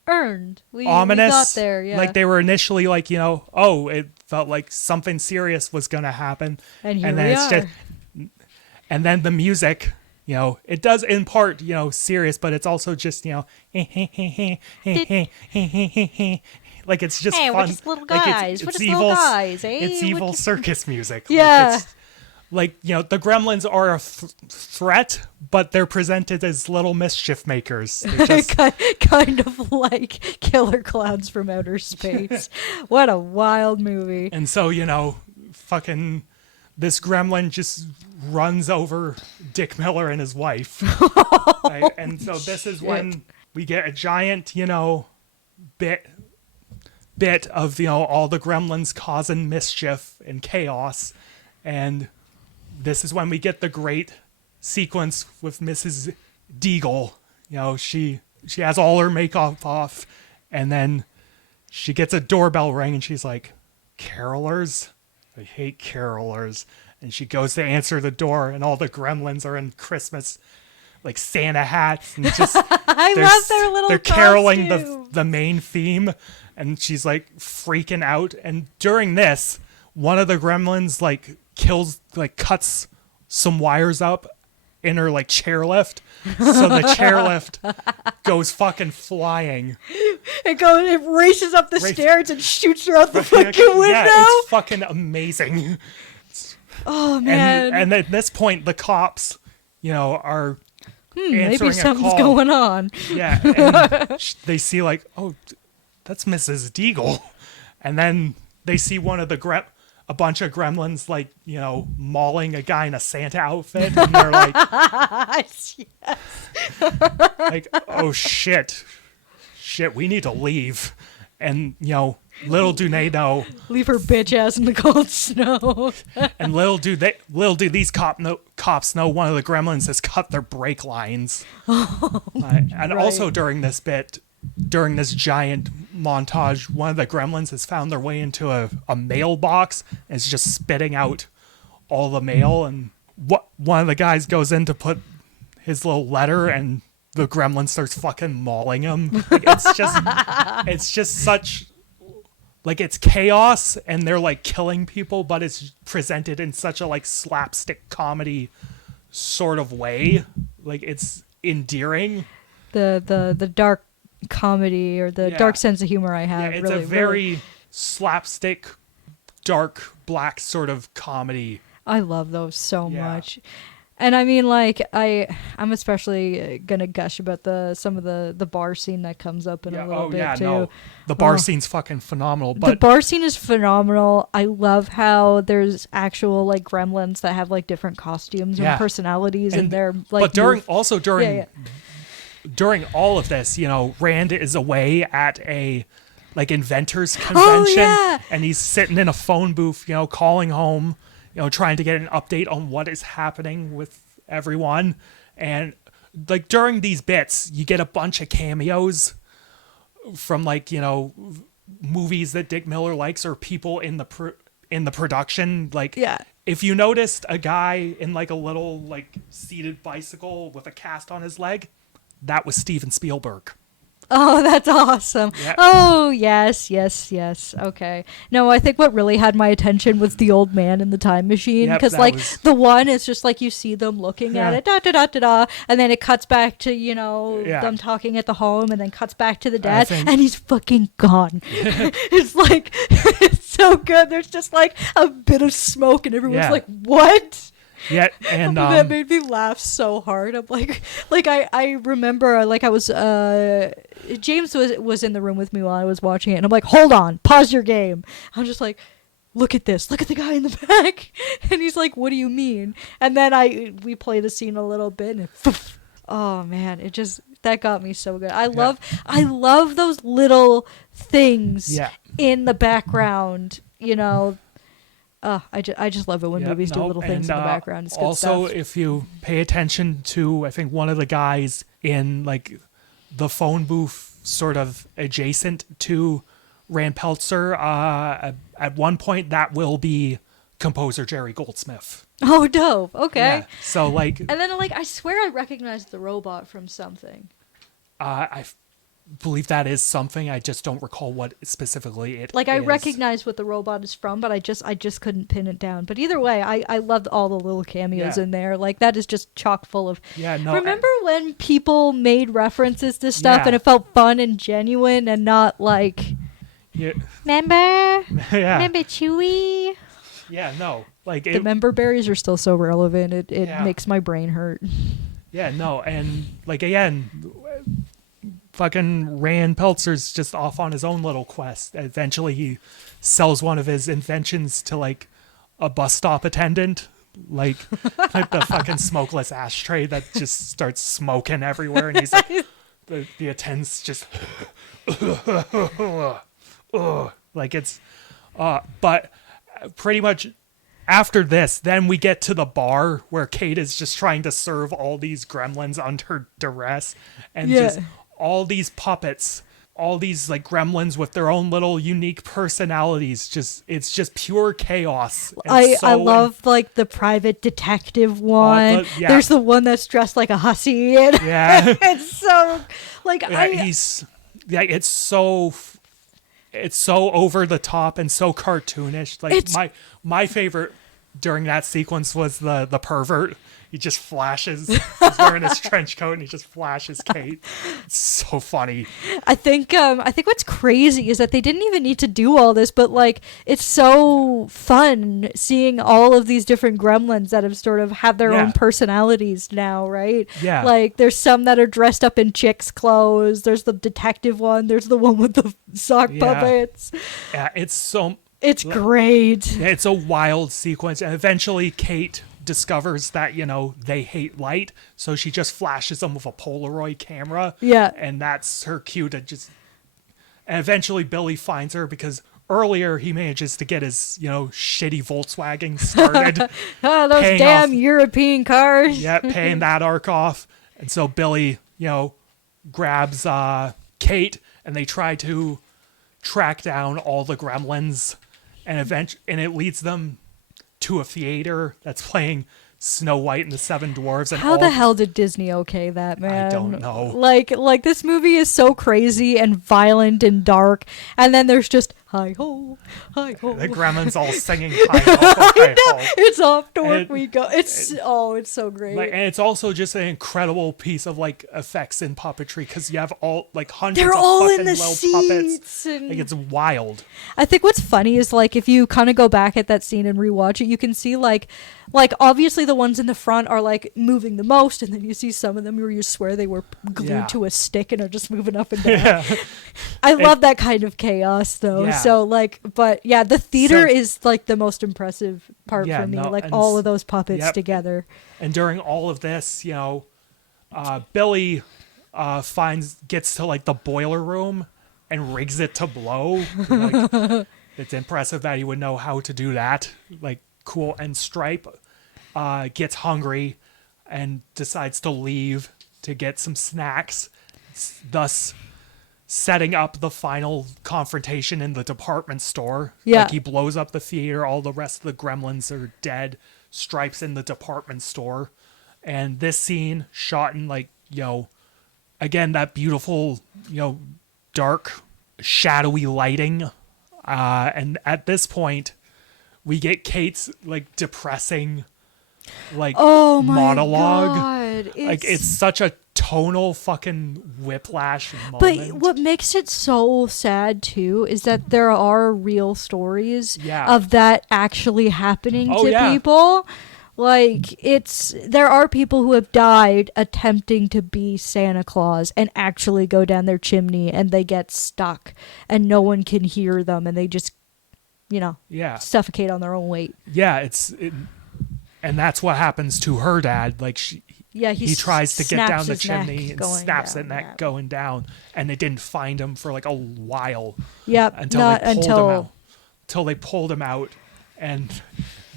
Earned. We ominous. got there, yeah. Like, they were initially like, it felt like something serious was going to happen. And here then we it's are. just, and then the music, it does in part, serious, but it's also just, like, it's just Hey, fun. we're just little guys. Like, We're just little guys, eh? It's We're evil just- circus music. Yeah. The gremlins are a threat, but they're presented as little mischief makers. They're just, kind of like Killer Clowns from Outer Space. What a wild movie. and so, fucking this gremlin just runs over Dick Miller and his wife. Right? And so this is when we get a giant, bit of, all the gremlins causing mischief and chaos. And this is when we get the great sequence with Mrs. Deagle. She has all her makeup off, and then she gets a doorbell ring, and she's like, "Carolers? I hate carolers." And she goes to answer the door, and all the gremlins are in Christmas, like, Santa hats, and just I love their little they're caroling costumes. the main theme, and she's like freaking out. And during this, one of the gremlins cuts some wires up in her chairlift, so the chairlift goes fucking flying. It races up the stairs and shoots her out the fucking window. Yeah, it's fucking amazing. Oh man. And at this point, the cops, are Maybe answering a something's call. going on. Yeah, and they see oh, that's Mrs. Deagle, and then they see one of a bunch of gremlins mauling a guy in a Santa outfit, and they're like, oh shit, we need to leave, and little do they know, Leave her bitch ass in the cold snow. and little do these cops know one of the gremlins has cut their brake lines. And also during this giant montage, one of the gremlins has found their way into a mailbox and is just spitting out all the mail, and one of the guys goes in to put his little letter, and the gremlin starts fucking mauling him. It's just such, it's chaos, and they're killing people, but it's presented in such a slapstick comedy sort of way. It's endearing. The dark comedy or the dark sense of humor I have. Yeah, it's really, a very really, slapstick, dark, black sort of comedy. I love those so Yeah. much. And I mean, I'm especially gonna gush about some of the bar scene that comes up in a little bit too. No. The bar scene's fucking phenomenal. The But bar scene is phenomenal. I love how there's actual gremlins that have different costumes and personalities, and they're but during Yeah. during all of this, Rand is away at a inventors convention, and he's sitting in a phone booth, calling home, trying to get an update on what is happening with everyone. And during these bits, you get a bunch of cameos from movies that Dick Miller likes, or people in the production. If you noticed a guy in a little seated bicycle with a cast on his leg, that was Steven Spielberg. Oh, that's awesome. Yeah. Oh, yes, yes, yes. Okay. No, I think what really had my attention was the old man in the time machine. Yep, Because, that like, was- the one is just like you see them looking at Yeah. it, da da da da da, and then it cuts back to, Yeah. them talking at the home, and then cuts back to the dad, think- and he's fucking gone. It's like, it's so good. There's just like a bit of smoke, and everyone's Yeah. like, what? Yeah, and That made me laugh so hard. I'm like I remember like I was James was in the room with me while I was watching it, and I'm like, hold on, pause your game. I'm just like, look at this, look at the guy in the back, and he's like, what do you mean? And then we play the scene a little bit, and oh man, that got me so good. I love those little things Yeah. in the background, I just love it when Yep, movies do nope, little things and, in the background. It's good also, stuff. if you pay attention to, I think one of the guys in like the phone booth, sort of adjacent to Rand Peltzer, at one point that will be composer Jerry Goldsmith. Oh, dope. Okay. Yeah. So like, And then I swear I recognized the robot from something. I believe that is something. I just don't recall what specifically it Like I is. recognize what the robot is from, but I just couldn't pin it down. But either way, I loved all the little cameos Yeah. in there. Like that is just chock full of. Yeah, no. Remember when people made references to stuff Yeah. and it felt fun and genuine and not like, Yeah. remember, Yeah. remember Chewie? Yeah. No. Like The it. member berries are still so relevant. It Yeah. makes my brain hurt. Yeah. No. And like again, fucking Rand Peltzer's just off on his own little quest. Eventually, he sells one of his inventions to like a bus stop attendant, like the fucking smokeless ashtray that just starts smoking everywhere, and he's like, the attendant's just, like it's, but pretty much. After this, then we get to the bar where Kate is just trying to serve all these gremlins under duress, and Yeah. just all these puppets, all these like gremlins with their own little unique personalities. It's just pure chaos. And I love like the private detective one. yeah. There's the one that's dressed like a hussy. And yeah, it's so like yeah, it's so over the top and so cartoonish. Like It's- my favorite during that sequence was the pervert. He just flashes. He's wearing his trench coat and he just flashes Kate. It's so funny. I think what's crazy is that they didn't even need to do all this, but like it's so fun seeing all of these different gremlins that have sort of have their Yeah. own personalities now, right? Yeah. Like there's some that are dressed up in chicks' clothes. There's the detective one. There's the one with the sock Yeah. puppets. Yeah, It's great. it's a wild sequence, and eventually Kate discovers that they hate light, so she just flashes them with a Polaroid camera. Yeah. And that's her cue to just. And eventually Billy finds her because earlier he manages to get his shitty Volkswagen started. Oh, those Paying damn off- European cars. Yeah, paying that arc off. And so Billy, grabs Kate, and they try to track down all the gremlins, and it leads them to a theater that's playing Snow White and the Seven Dwarfs. And How the hell did Disney okay that, man? don't know. Like this movie is so crazy and violent and dark, and then there's just hi ho, hi ho. the gremlins all singing hi ho, hi ho. It's off to work And we go. It's so great. And it's also just an incredible piece of like effects in puppetry because you have all like hundreds They're of all fucking in the little puppets. seats and- Like it's wild. I think what's funny is like if you kind of go back at that scene and rewatch it, you can see like obviously the ones in the front are like moving the most, and then you see some of them where you swear they were glued Yeah. to a stick and are just moving up and down. Yeah. I love that kind of chaos though. Yeah. So but yeah, the theater So- is like the most impressive part Yeah, for me. no, Like and all of those puppets yep. together. And during all of this, Billy gets to like the boiler room and rigs it to blow. Like, it's impressive that he would know how to do that. Like cool. And Stripe gets hungry and decides to leave to get some snacks, thus setting up the final confrontation in the department store. Yeah. Like he blows up the theater, all the rest of the gremlins are dead. Stripe's in the department store. And this scene shot in like, again, that beautiful, dark, shadowy lighting. And at this point, we get Kate's like depressing, like Oh my monologue. God. Like it's such a tonal fucking whiplash moment. But what makes it so sad too is that there are real stories of that actually happening to people. Like there are people who have died attempting to be Santa Claus and actually go down their chimney and they get stuck and no one can hear them and they just suffocate on their own weight. Yeah, and that's what happens to her dad. Like he tries to get down the chimney and snaps the neck going down, and they didn't find him for like a while. Yep, until they pulled him out, and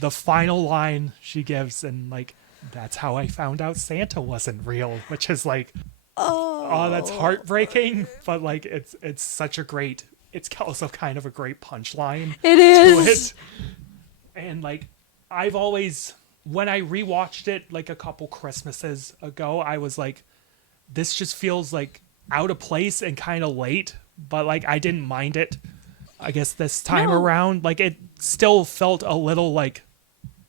the final line she gives, and like, that's how I found out Santa wasn't real, which is like, oh, that's heartbreaking, but like it's such a great. It's also kind of a great punchline. It is. To it. And like, I've always, when I rewatched it like a couple Christmases ago, I was like, this just feels like out of place and kind of late, but like I didn't mind it. I guess this time around, like it still felt a little like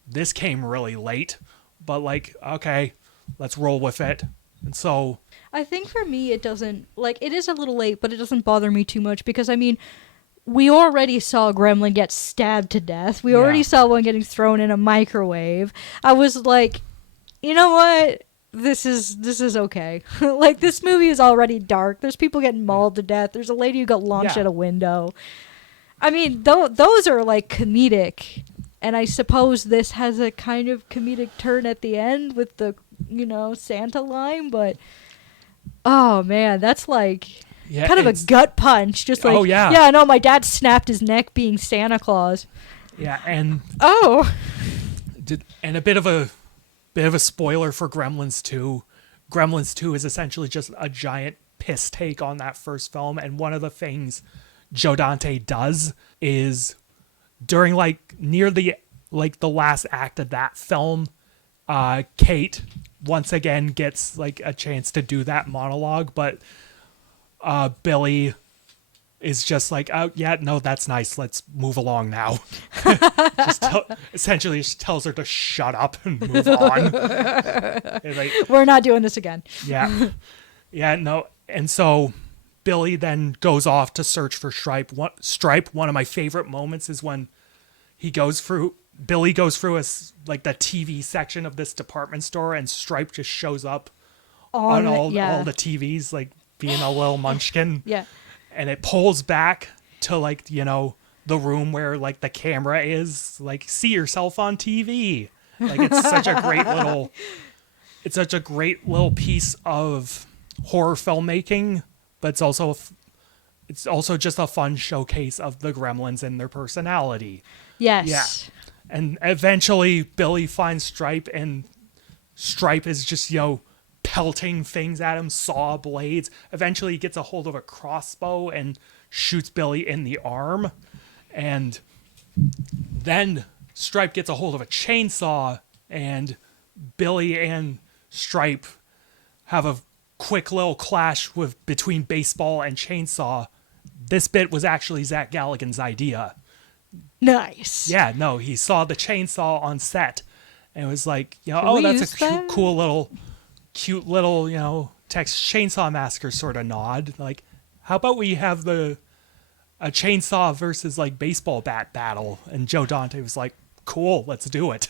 this came really late, but like, okay, let's roll with it. And so I think for me, it doesn't, like, it is a little late, but it doesn't bother me too much because, I mean, we already saw a gremlin get stabbed to death. We already saw one getting thrown in a microwave. I was like, you know what? This is okay. Like, this movie is already dark. There's people getting mauled to death. There's a lady who got launched at a window. I mean, those are, like, comedic. And I suppose this has a kind of comedic turn at the end with the, Santa line, but oh man, that's like kind of a gut punch. Just like, yeah, no, my dad snapped his neck being Santa Claus. Yeah, and and a bit of a spoiler for Gremlins 2. Gremlins 2 is essentially just a giant piss take on that first film, and one of the things Joe Dante does is during like near the last act of that film, Kate once again gets like a chance to do that monologue, but Billy is just like, oh yeah, no, that's nice, let's move along now. Essentially just tells her to shut up and move on. Like, we're not doing this again. No. And so Billy then goes off to search for Stripe. One of my favorite moments is when Billy goes through the TV section of this department store, and Stripe just shows up on all the TVs, like being a little munchkin. Yeah. And it pulls back to like, the room where like the camera is, like, see yourself on TV. Like it's such a great little piece of horror filmmaking, but it's also just a fun showcase of the Gremlins and their personality. Yes. Yeah. And eventually Billy finds Stripe, and Stripe is just, pelting things at him, saw blades. Eventually he gets a hold of a crossbow and shoots Billy in the arm. And then Stripe gets a hold of a chainsaw, and Billy and Stripe have a quick little clash between baseball and chainsaw. This bit was actually Zach Galligan's idea. Nice. Yeah, no, he saw the chainsaw on set and was like, that's a cute little, Texas Chainsaw Massacre sort of nod. Like, how about we have a chainsaw versus like baseball bat battle? And Joe Dante was like, cool, let's do it.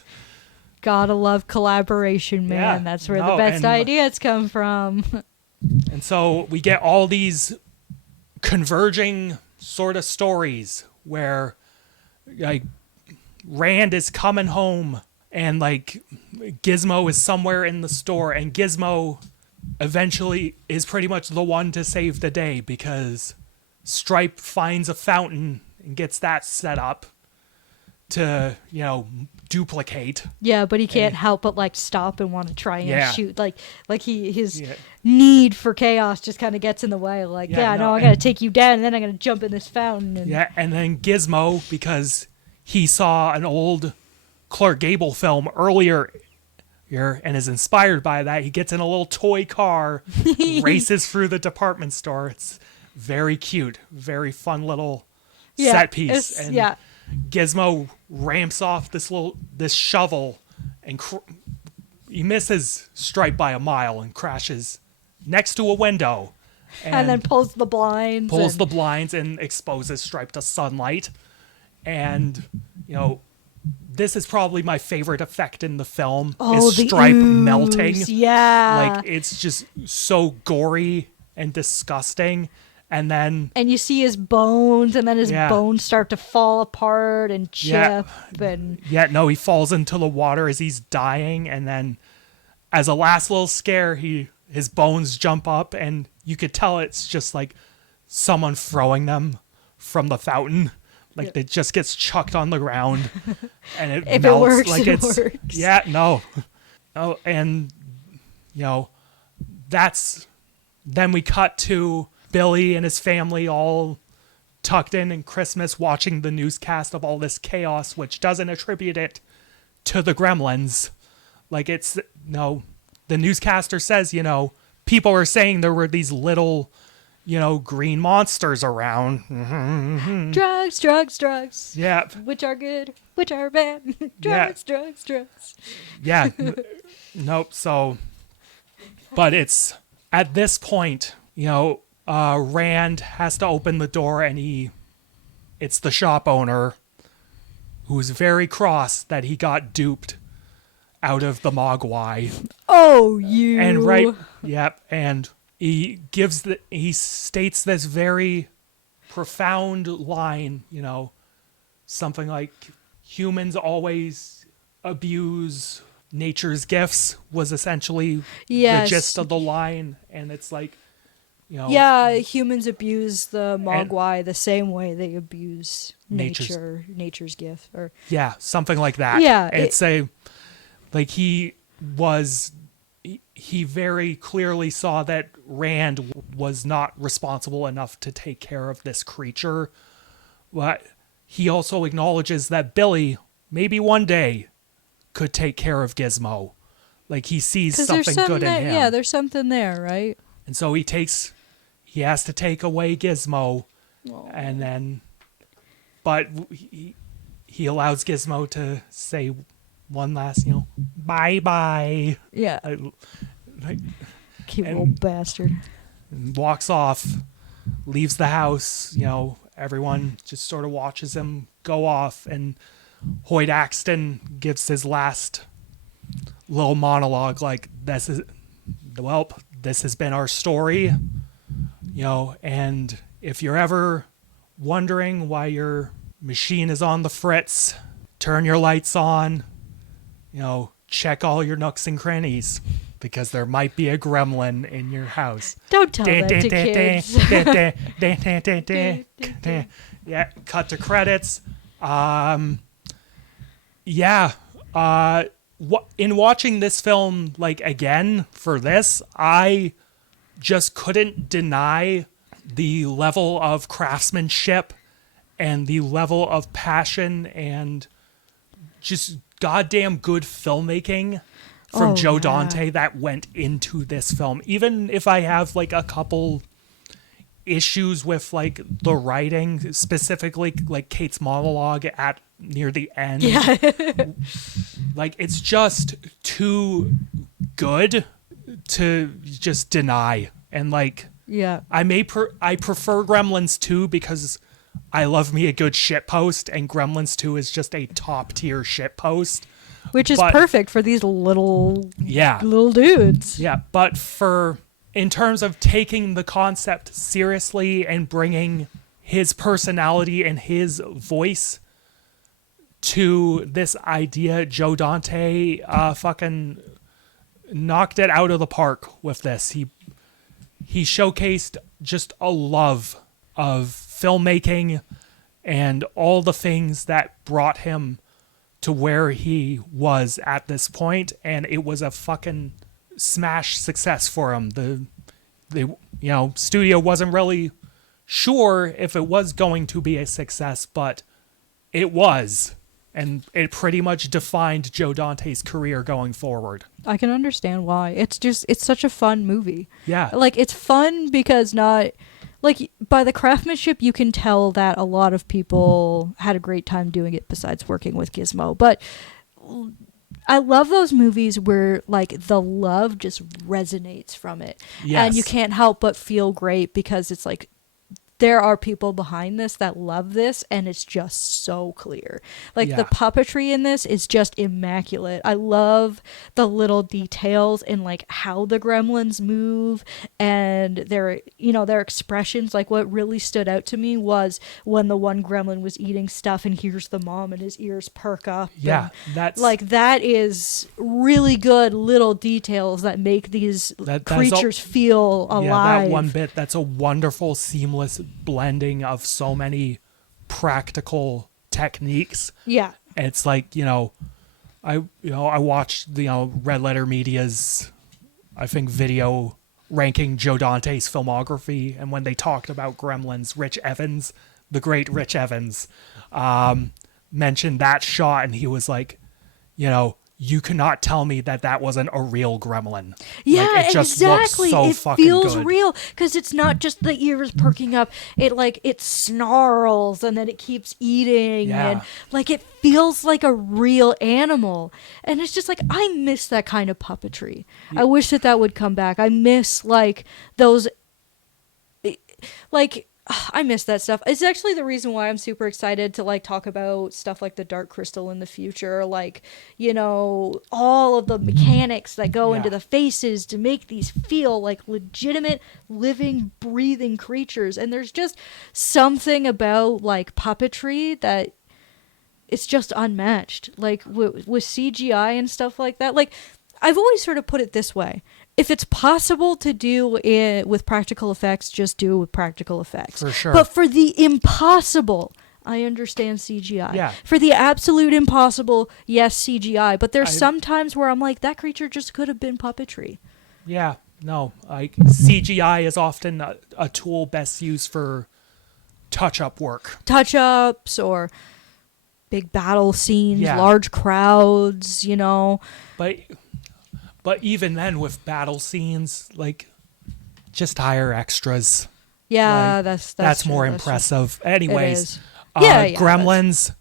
Gotta love collaboration, man. Yeah, that's where the best ideas come from. And so we get all these converging sort of stories where like Rand is coming home and like Gizmo is somewhere in the store, and Gizmo eventually is pretty much the one to save the day because Stripe finds a fountain and gets that set up to, duplicate. Yeah, but he can't help but like stop and want to try and shoot. Like his need for chaos just kind of gets in the way. Like, I gotta take you down, and then I'm gonna jump in this fountain. And then Gizmo, because he saw an old Clark Gable film earlier, here and is inspired by that. He gets in a little toy car, races through the department store. It's very cute, very fun little set piece. And Gizmo ramps off this shovel and he misses Stripe by a mile and crashes next to a window. And then pulls the blinds. And exposes Stripe to sunlight. And, this is probably my favorite effect in the film, is Stripe melting. Yeah. Like, it's just so gory and disgusting. And you see his bones, and then his bones start to fall apart and chip. He falls into the water as he's dying. And then as a last little scare, his bones jump up, and you could tell it's just like someone throwing them from the fountain. Like it just gets chucked on the ground, and it if melts. It works, like it works. Yeah, no. Oh, and then we cut to Billy and his family all tucked in Christmas, watching the newscast of all this chaos, which doesn't attribute it to the Gremlins. Like the newscaster says, people are saying there were these little, green monsters around. Mm-hmm. Drugs. Yeah. Which are good, which are bad. Drugs. Yeah. Nope. So, but it's at this point, Rand has to open the door, and it's the shop owner who's very cross that he got duped out of the Mogwai. Oh, you. And and he states this very profound line, something like humans always abuse nature's gifts was essentially the gist of the line. And it's like, humans abuse the Mogwai the same way they abuse nature's gift, or something like that. He very clearly saw that Rand was not responsible enough to take care of this creature, but he also acknowledges that Billy maybe one day could take care of Gizmo. Like, he sees something good in him. Yeah, there's something there, right? And so he has to take away Gizmo. Aww. And then, but he allows Gizmo to say one last, bye-bye. Yeah. Cute little bastard. And walks off, leaves the house, everyone just sort of watches him go off, and Hoyt Axton gives his last little monologue, like, this has been our story, and if you're ever wondering why your machine is on the fritz, turn your lights on, check all your nooks and crannies, because there might be a gremlin in your house. Don't tell that to kids. Yeah, cut to credits. In watching this film, like, again for this, I just couldn't deny the level of craftsmanship and the level of passion and just goddamn good filmmaking from Joe Dante that went into this film. Even if I have like a couple issues with like the writing, specifically like Kate's monologue at near the end. Yeah. Like, it's just too good to just deny. And like, I prefer Gremlins 2 because I love me a good shitpost, and Gremlins 2 is just a top tier shitpost. Which is perfect for these little dudes. Yeah, but in terms of taking the concept seriously and bringing his personality and his voice to this idea, Joe Dante fucking knocked it out of the park with this. He showcased just a love of filmmaking and all the things that brought him to where he was at this point, and it was a fucking smash success for him. The studio wasn't really sure if it was going to be a success, but it was. And it pretty much defined Joe Dante's career going forward. I can understand why. It's such a fun movie. Yeah. Like, it's fun because like, by the craftsmanship, you can tell that a lot of people had a great time doing it besides working with Gizmo. But I love those movies where, like, the love just resonates from it. Yes. And you can't help but feel great because it's like, there are people behind this that love this, and it's just so clear. Like, Yeah. the puppetry in this is just immaculate. I love the little details in, like, how the gremlins move and their expressions. Like, what really stood out to me was when the one gremlin was eating stuff and hears the mom and his ears perk up. Yeah, And, that's like, that is really good little details that make these creatures feel alive. Yeah, that one bit, that's a wonderful, seamless blending of so many practical techniques. Yeah. It's like, I watched Red Letter Media's, I think, video ranking Joe Dante's filmography, and when they talked about Gremlins, Rich Evans, the great Rich Evans, mentioned that shot, and he was like, you cannot tell me that wasn't a real gremlin. Yeah, like, it just exactly. Looks so it fucking feels good. real because it's not just the ears perking up. It snarls and then it keeps eating, Yeah. and like it feels like a real animal. And it's just like, I miss that kind of puppetry. I wish that would come back. I miss like those, like. I miss that stuff. It's actually the reason why I'm super excited to like talk about stuff like the Dark Crystal in the future, like, all of the mechanics that go into the faces to make these feel like legitimate living breathing creatures. And there's just something about like puppetry that it's just unmatched, like with CGI and stuff like that. Like, I've always sort of put it this way: if it's possible to do it with practical effects, just do it with practical effects. For sure. But for the impossible, I understand CGI. Yeah. For the absolute impossible, yes, CGI. But there's some times where I'm like, that creature just could have been puppetry. Yeah, no. CGI is often a tool best used for touch-up work. Touch-ups or big battle scenes, large crowds, But even then, with battle scenes, like, just hire extras. Yeah, Like, that's that's true, more that's true. impressive. It Anyways, is. Yeah, Gremlins,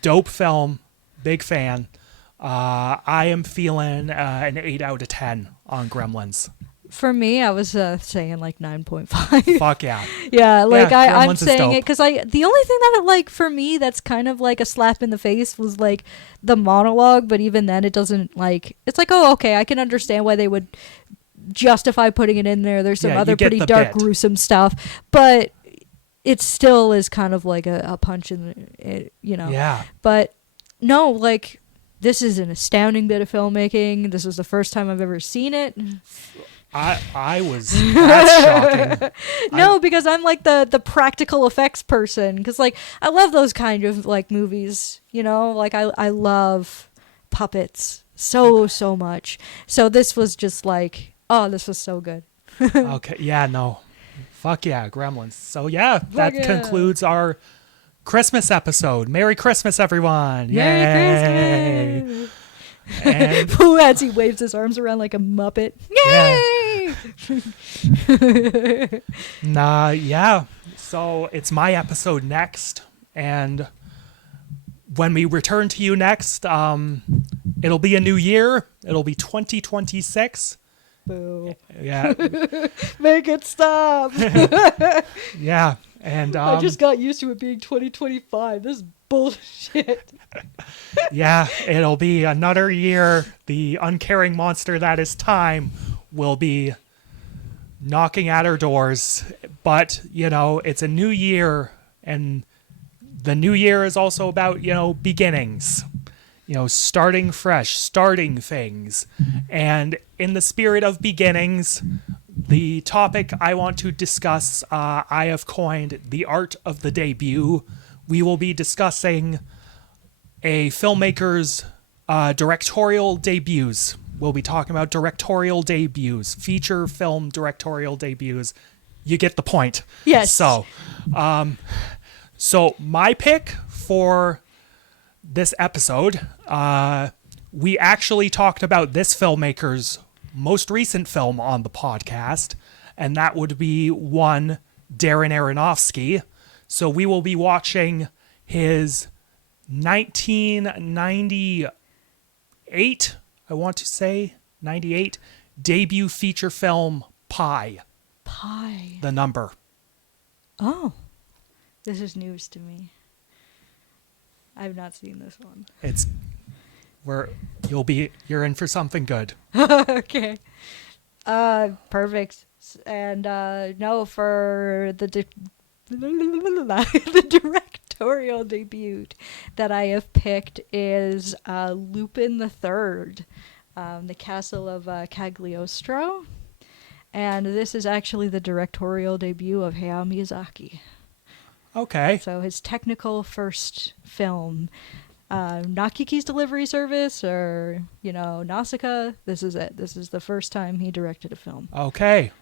dope film, big fan. I am feeling an 8 out of 10 on Gremlins. For me, I was saying like 9.5. Fuck yeah. Yeah, like I'm Gremlins is saying dope. it because the only thing that like for me that's kind of like a slap in the face was like the monologue, but even then it doesn't like, it's like, oh, okay, I can understand why they would justify putting it in there. There's some Yeah, other you get pretty the dark, bit. gruesome stuff, but it still is kind of like a punch in the, Yeah. But no, like, this is an astounding bit of filmmaking. This was the first time I've ever seen it. That's shocking. No, because I'm like the practical effects person. Because like I love those kind of like movies. Like I love puppets so much. So this was just like, oh, this was so good. Okay, yeah, no. Fuck yeah, Gremlins. So yeah, that yeah. concludes our Christmas episode. Merry Christmas, everyone. Merry Yay. Christmas. And As he waves his arms around like a Muppet. Yay! yeah. So it's my episode next, and when we return to you next, it'll be a new year. It'll be 2026. Boo. Yeah, Make it stop. yeah, and I just got used to it being 2025. This is bullshit. yeah, it'll be another year. The uncaring monster that is time will be knocking at our doors. But, it's a new year, and the new year is also about, beginnings. Starting fresh, starting things. And in the spirit of beginnings, the topic I want to discuss, I have coined the art of the debut. We will be discussing a filmmaker's directorial debuts. We'll be talking about directorial debuts, feature film directorial debuts. You get the point. Yes. So my pick for this episode, we actually talked about this filmmaker's most recent film on the podcast, and that would be one Darren Aronofsky. So we will be watching his 1998, I want to say, 98 debut feature film, Pi. Pie. The number. Oh, this is news to me. I've not seen this one. It's where you're in for something good. Okay. Perfect. And no, for the the directorial debut that I have picked is Lupin the Third, the Castle of Cagliostro, and this is actually the directorial debut of Hayao Miyazaki. Okay. So his technical first film. Not Kiki's Delivery Service or, Nausicaa. This is it. This is the first time he directed a film. Okay.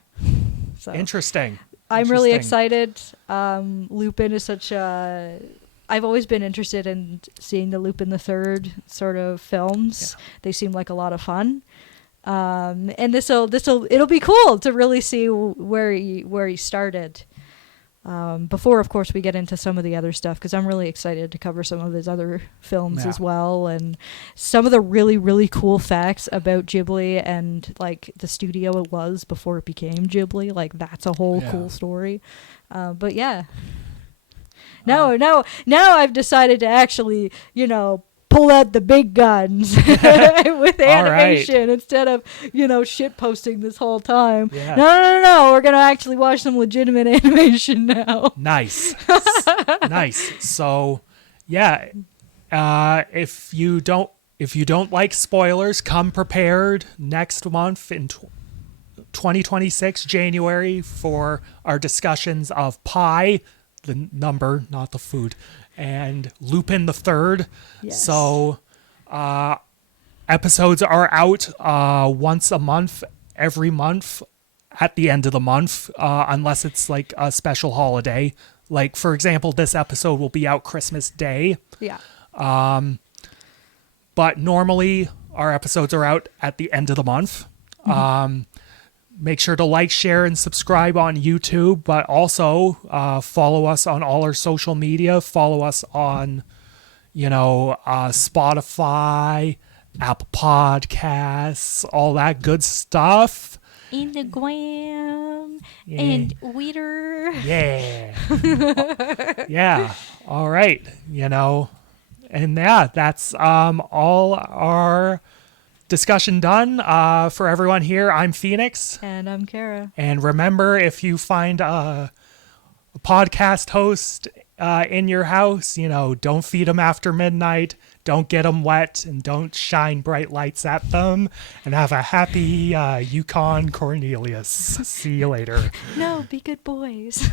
So Interesting. I'm really Interesting. excited. Lupin is such a... I've always been interested in seeing the Lupin the Third sort of films. Yeah. They seem like a lot of fun. And it'll be cool to really see where he started. Before, of course, we get into some of the other stuff, because I'm really excited to cover some of his other films as well, and some of the really, really cool facts about Ghibli and like the studio it was before it became Ghibli. Like that's a whole cool story. But yeah, now I've dedecided to actually, pull out the big guns with animation instead of, shit posting this whole time. Yeah. No. We're going to actually watch some legitimate animation now. Nice. Nice. So, yeah, if you don't like spoilers, come prepared next month in 2026 January for our discussions of Pi, the number, not the food, and Lupin the Third. Yes. So episodes are out once a month, every month at the end of the month, unless it's like a special holiday. Like, for example, this episode will be out Christmas Day. Yeah. But normally our episodes are out at the end of the month. Make sure to like, share, and subscribe on YouTube, but also follow us on all our social media. Follow us on, Spotify, Apple Podcasts, all that good stuff. Instagram Yeah. and Twitter. Yeah. Yeah. All right. And yeah, that's all our discussion done. For everyone here, I'm Phoenix. And I'm Kara. And remember, if you find a podcast host in your house, don't feed them after midnight, don't get them wet, and don't shine bright lights at them. And have a happy Yukon Cornelius. See you later. No, be good boys.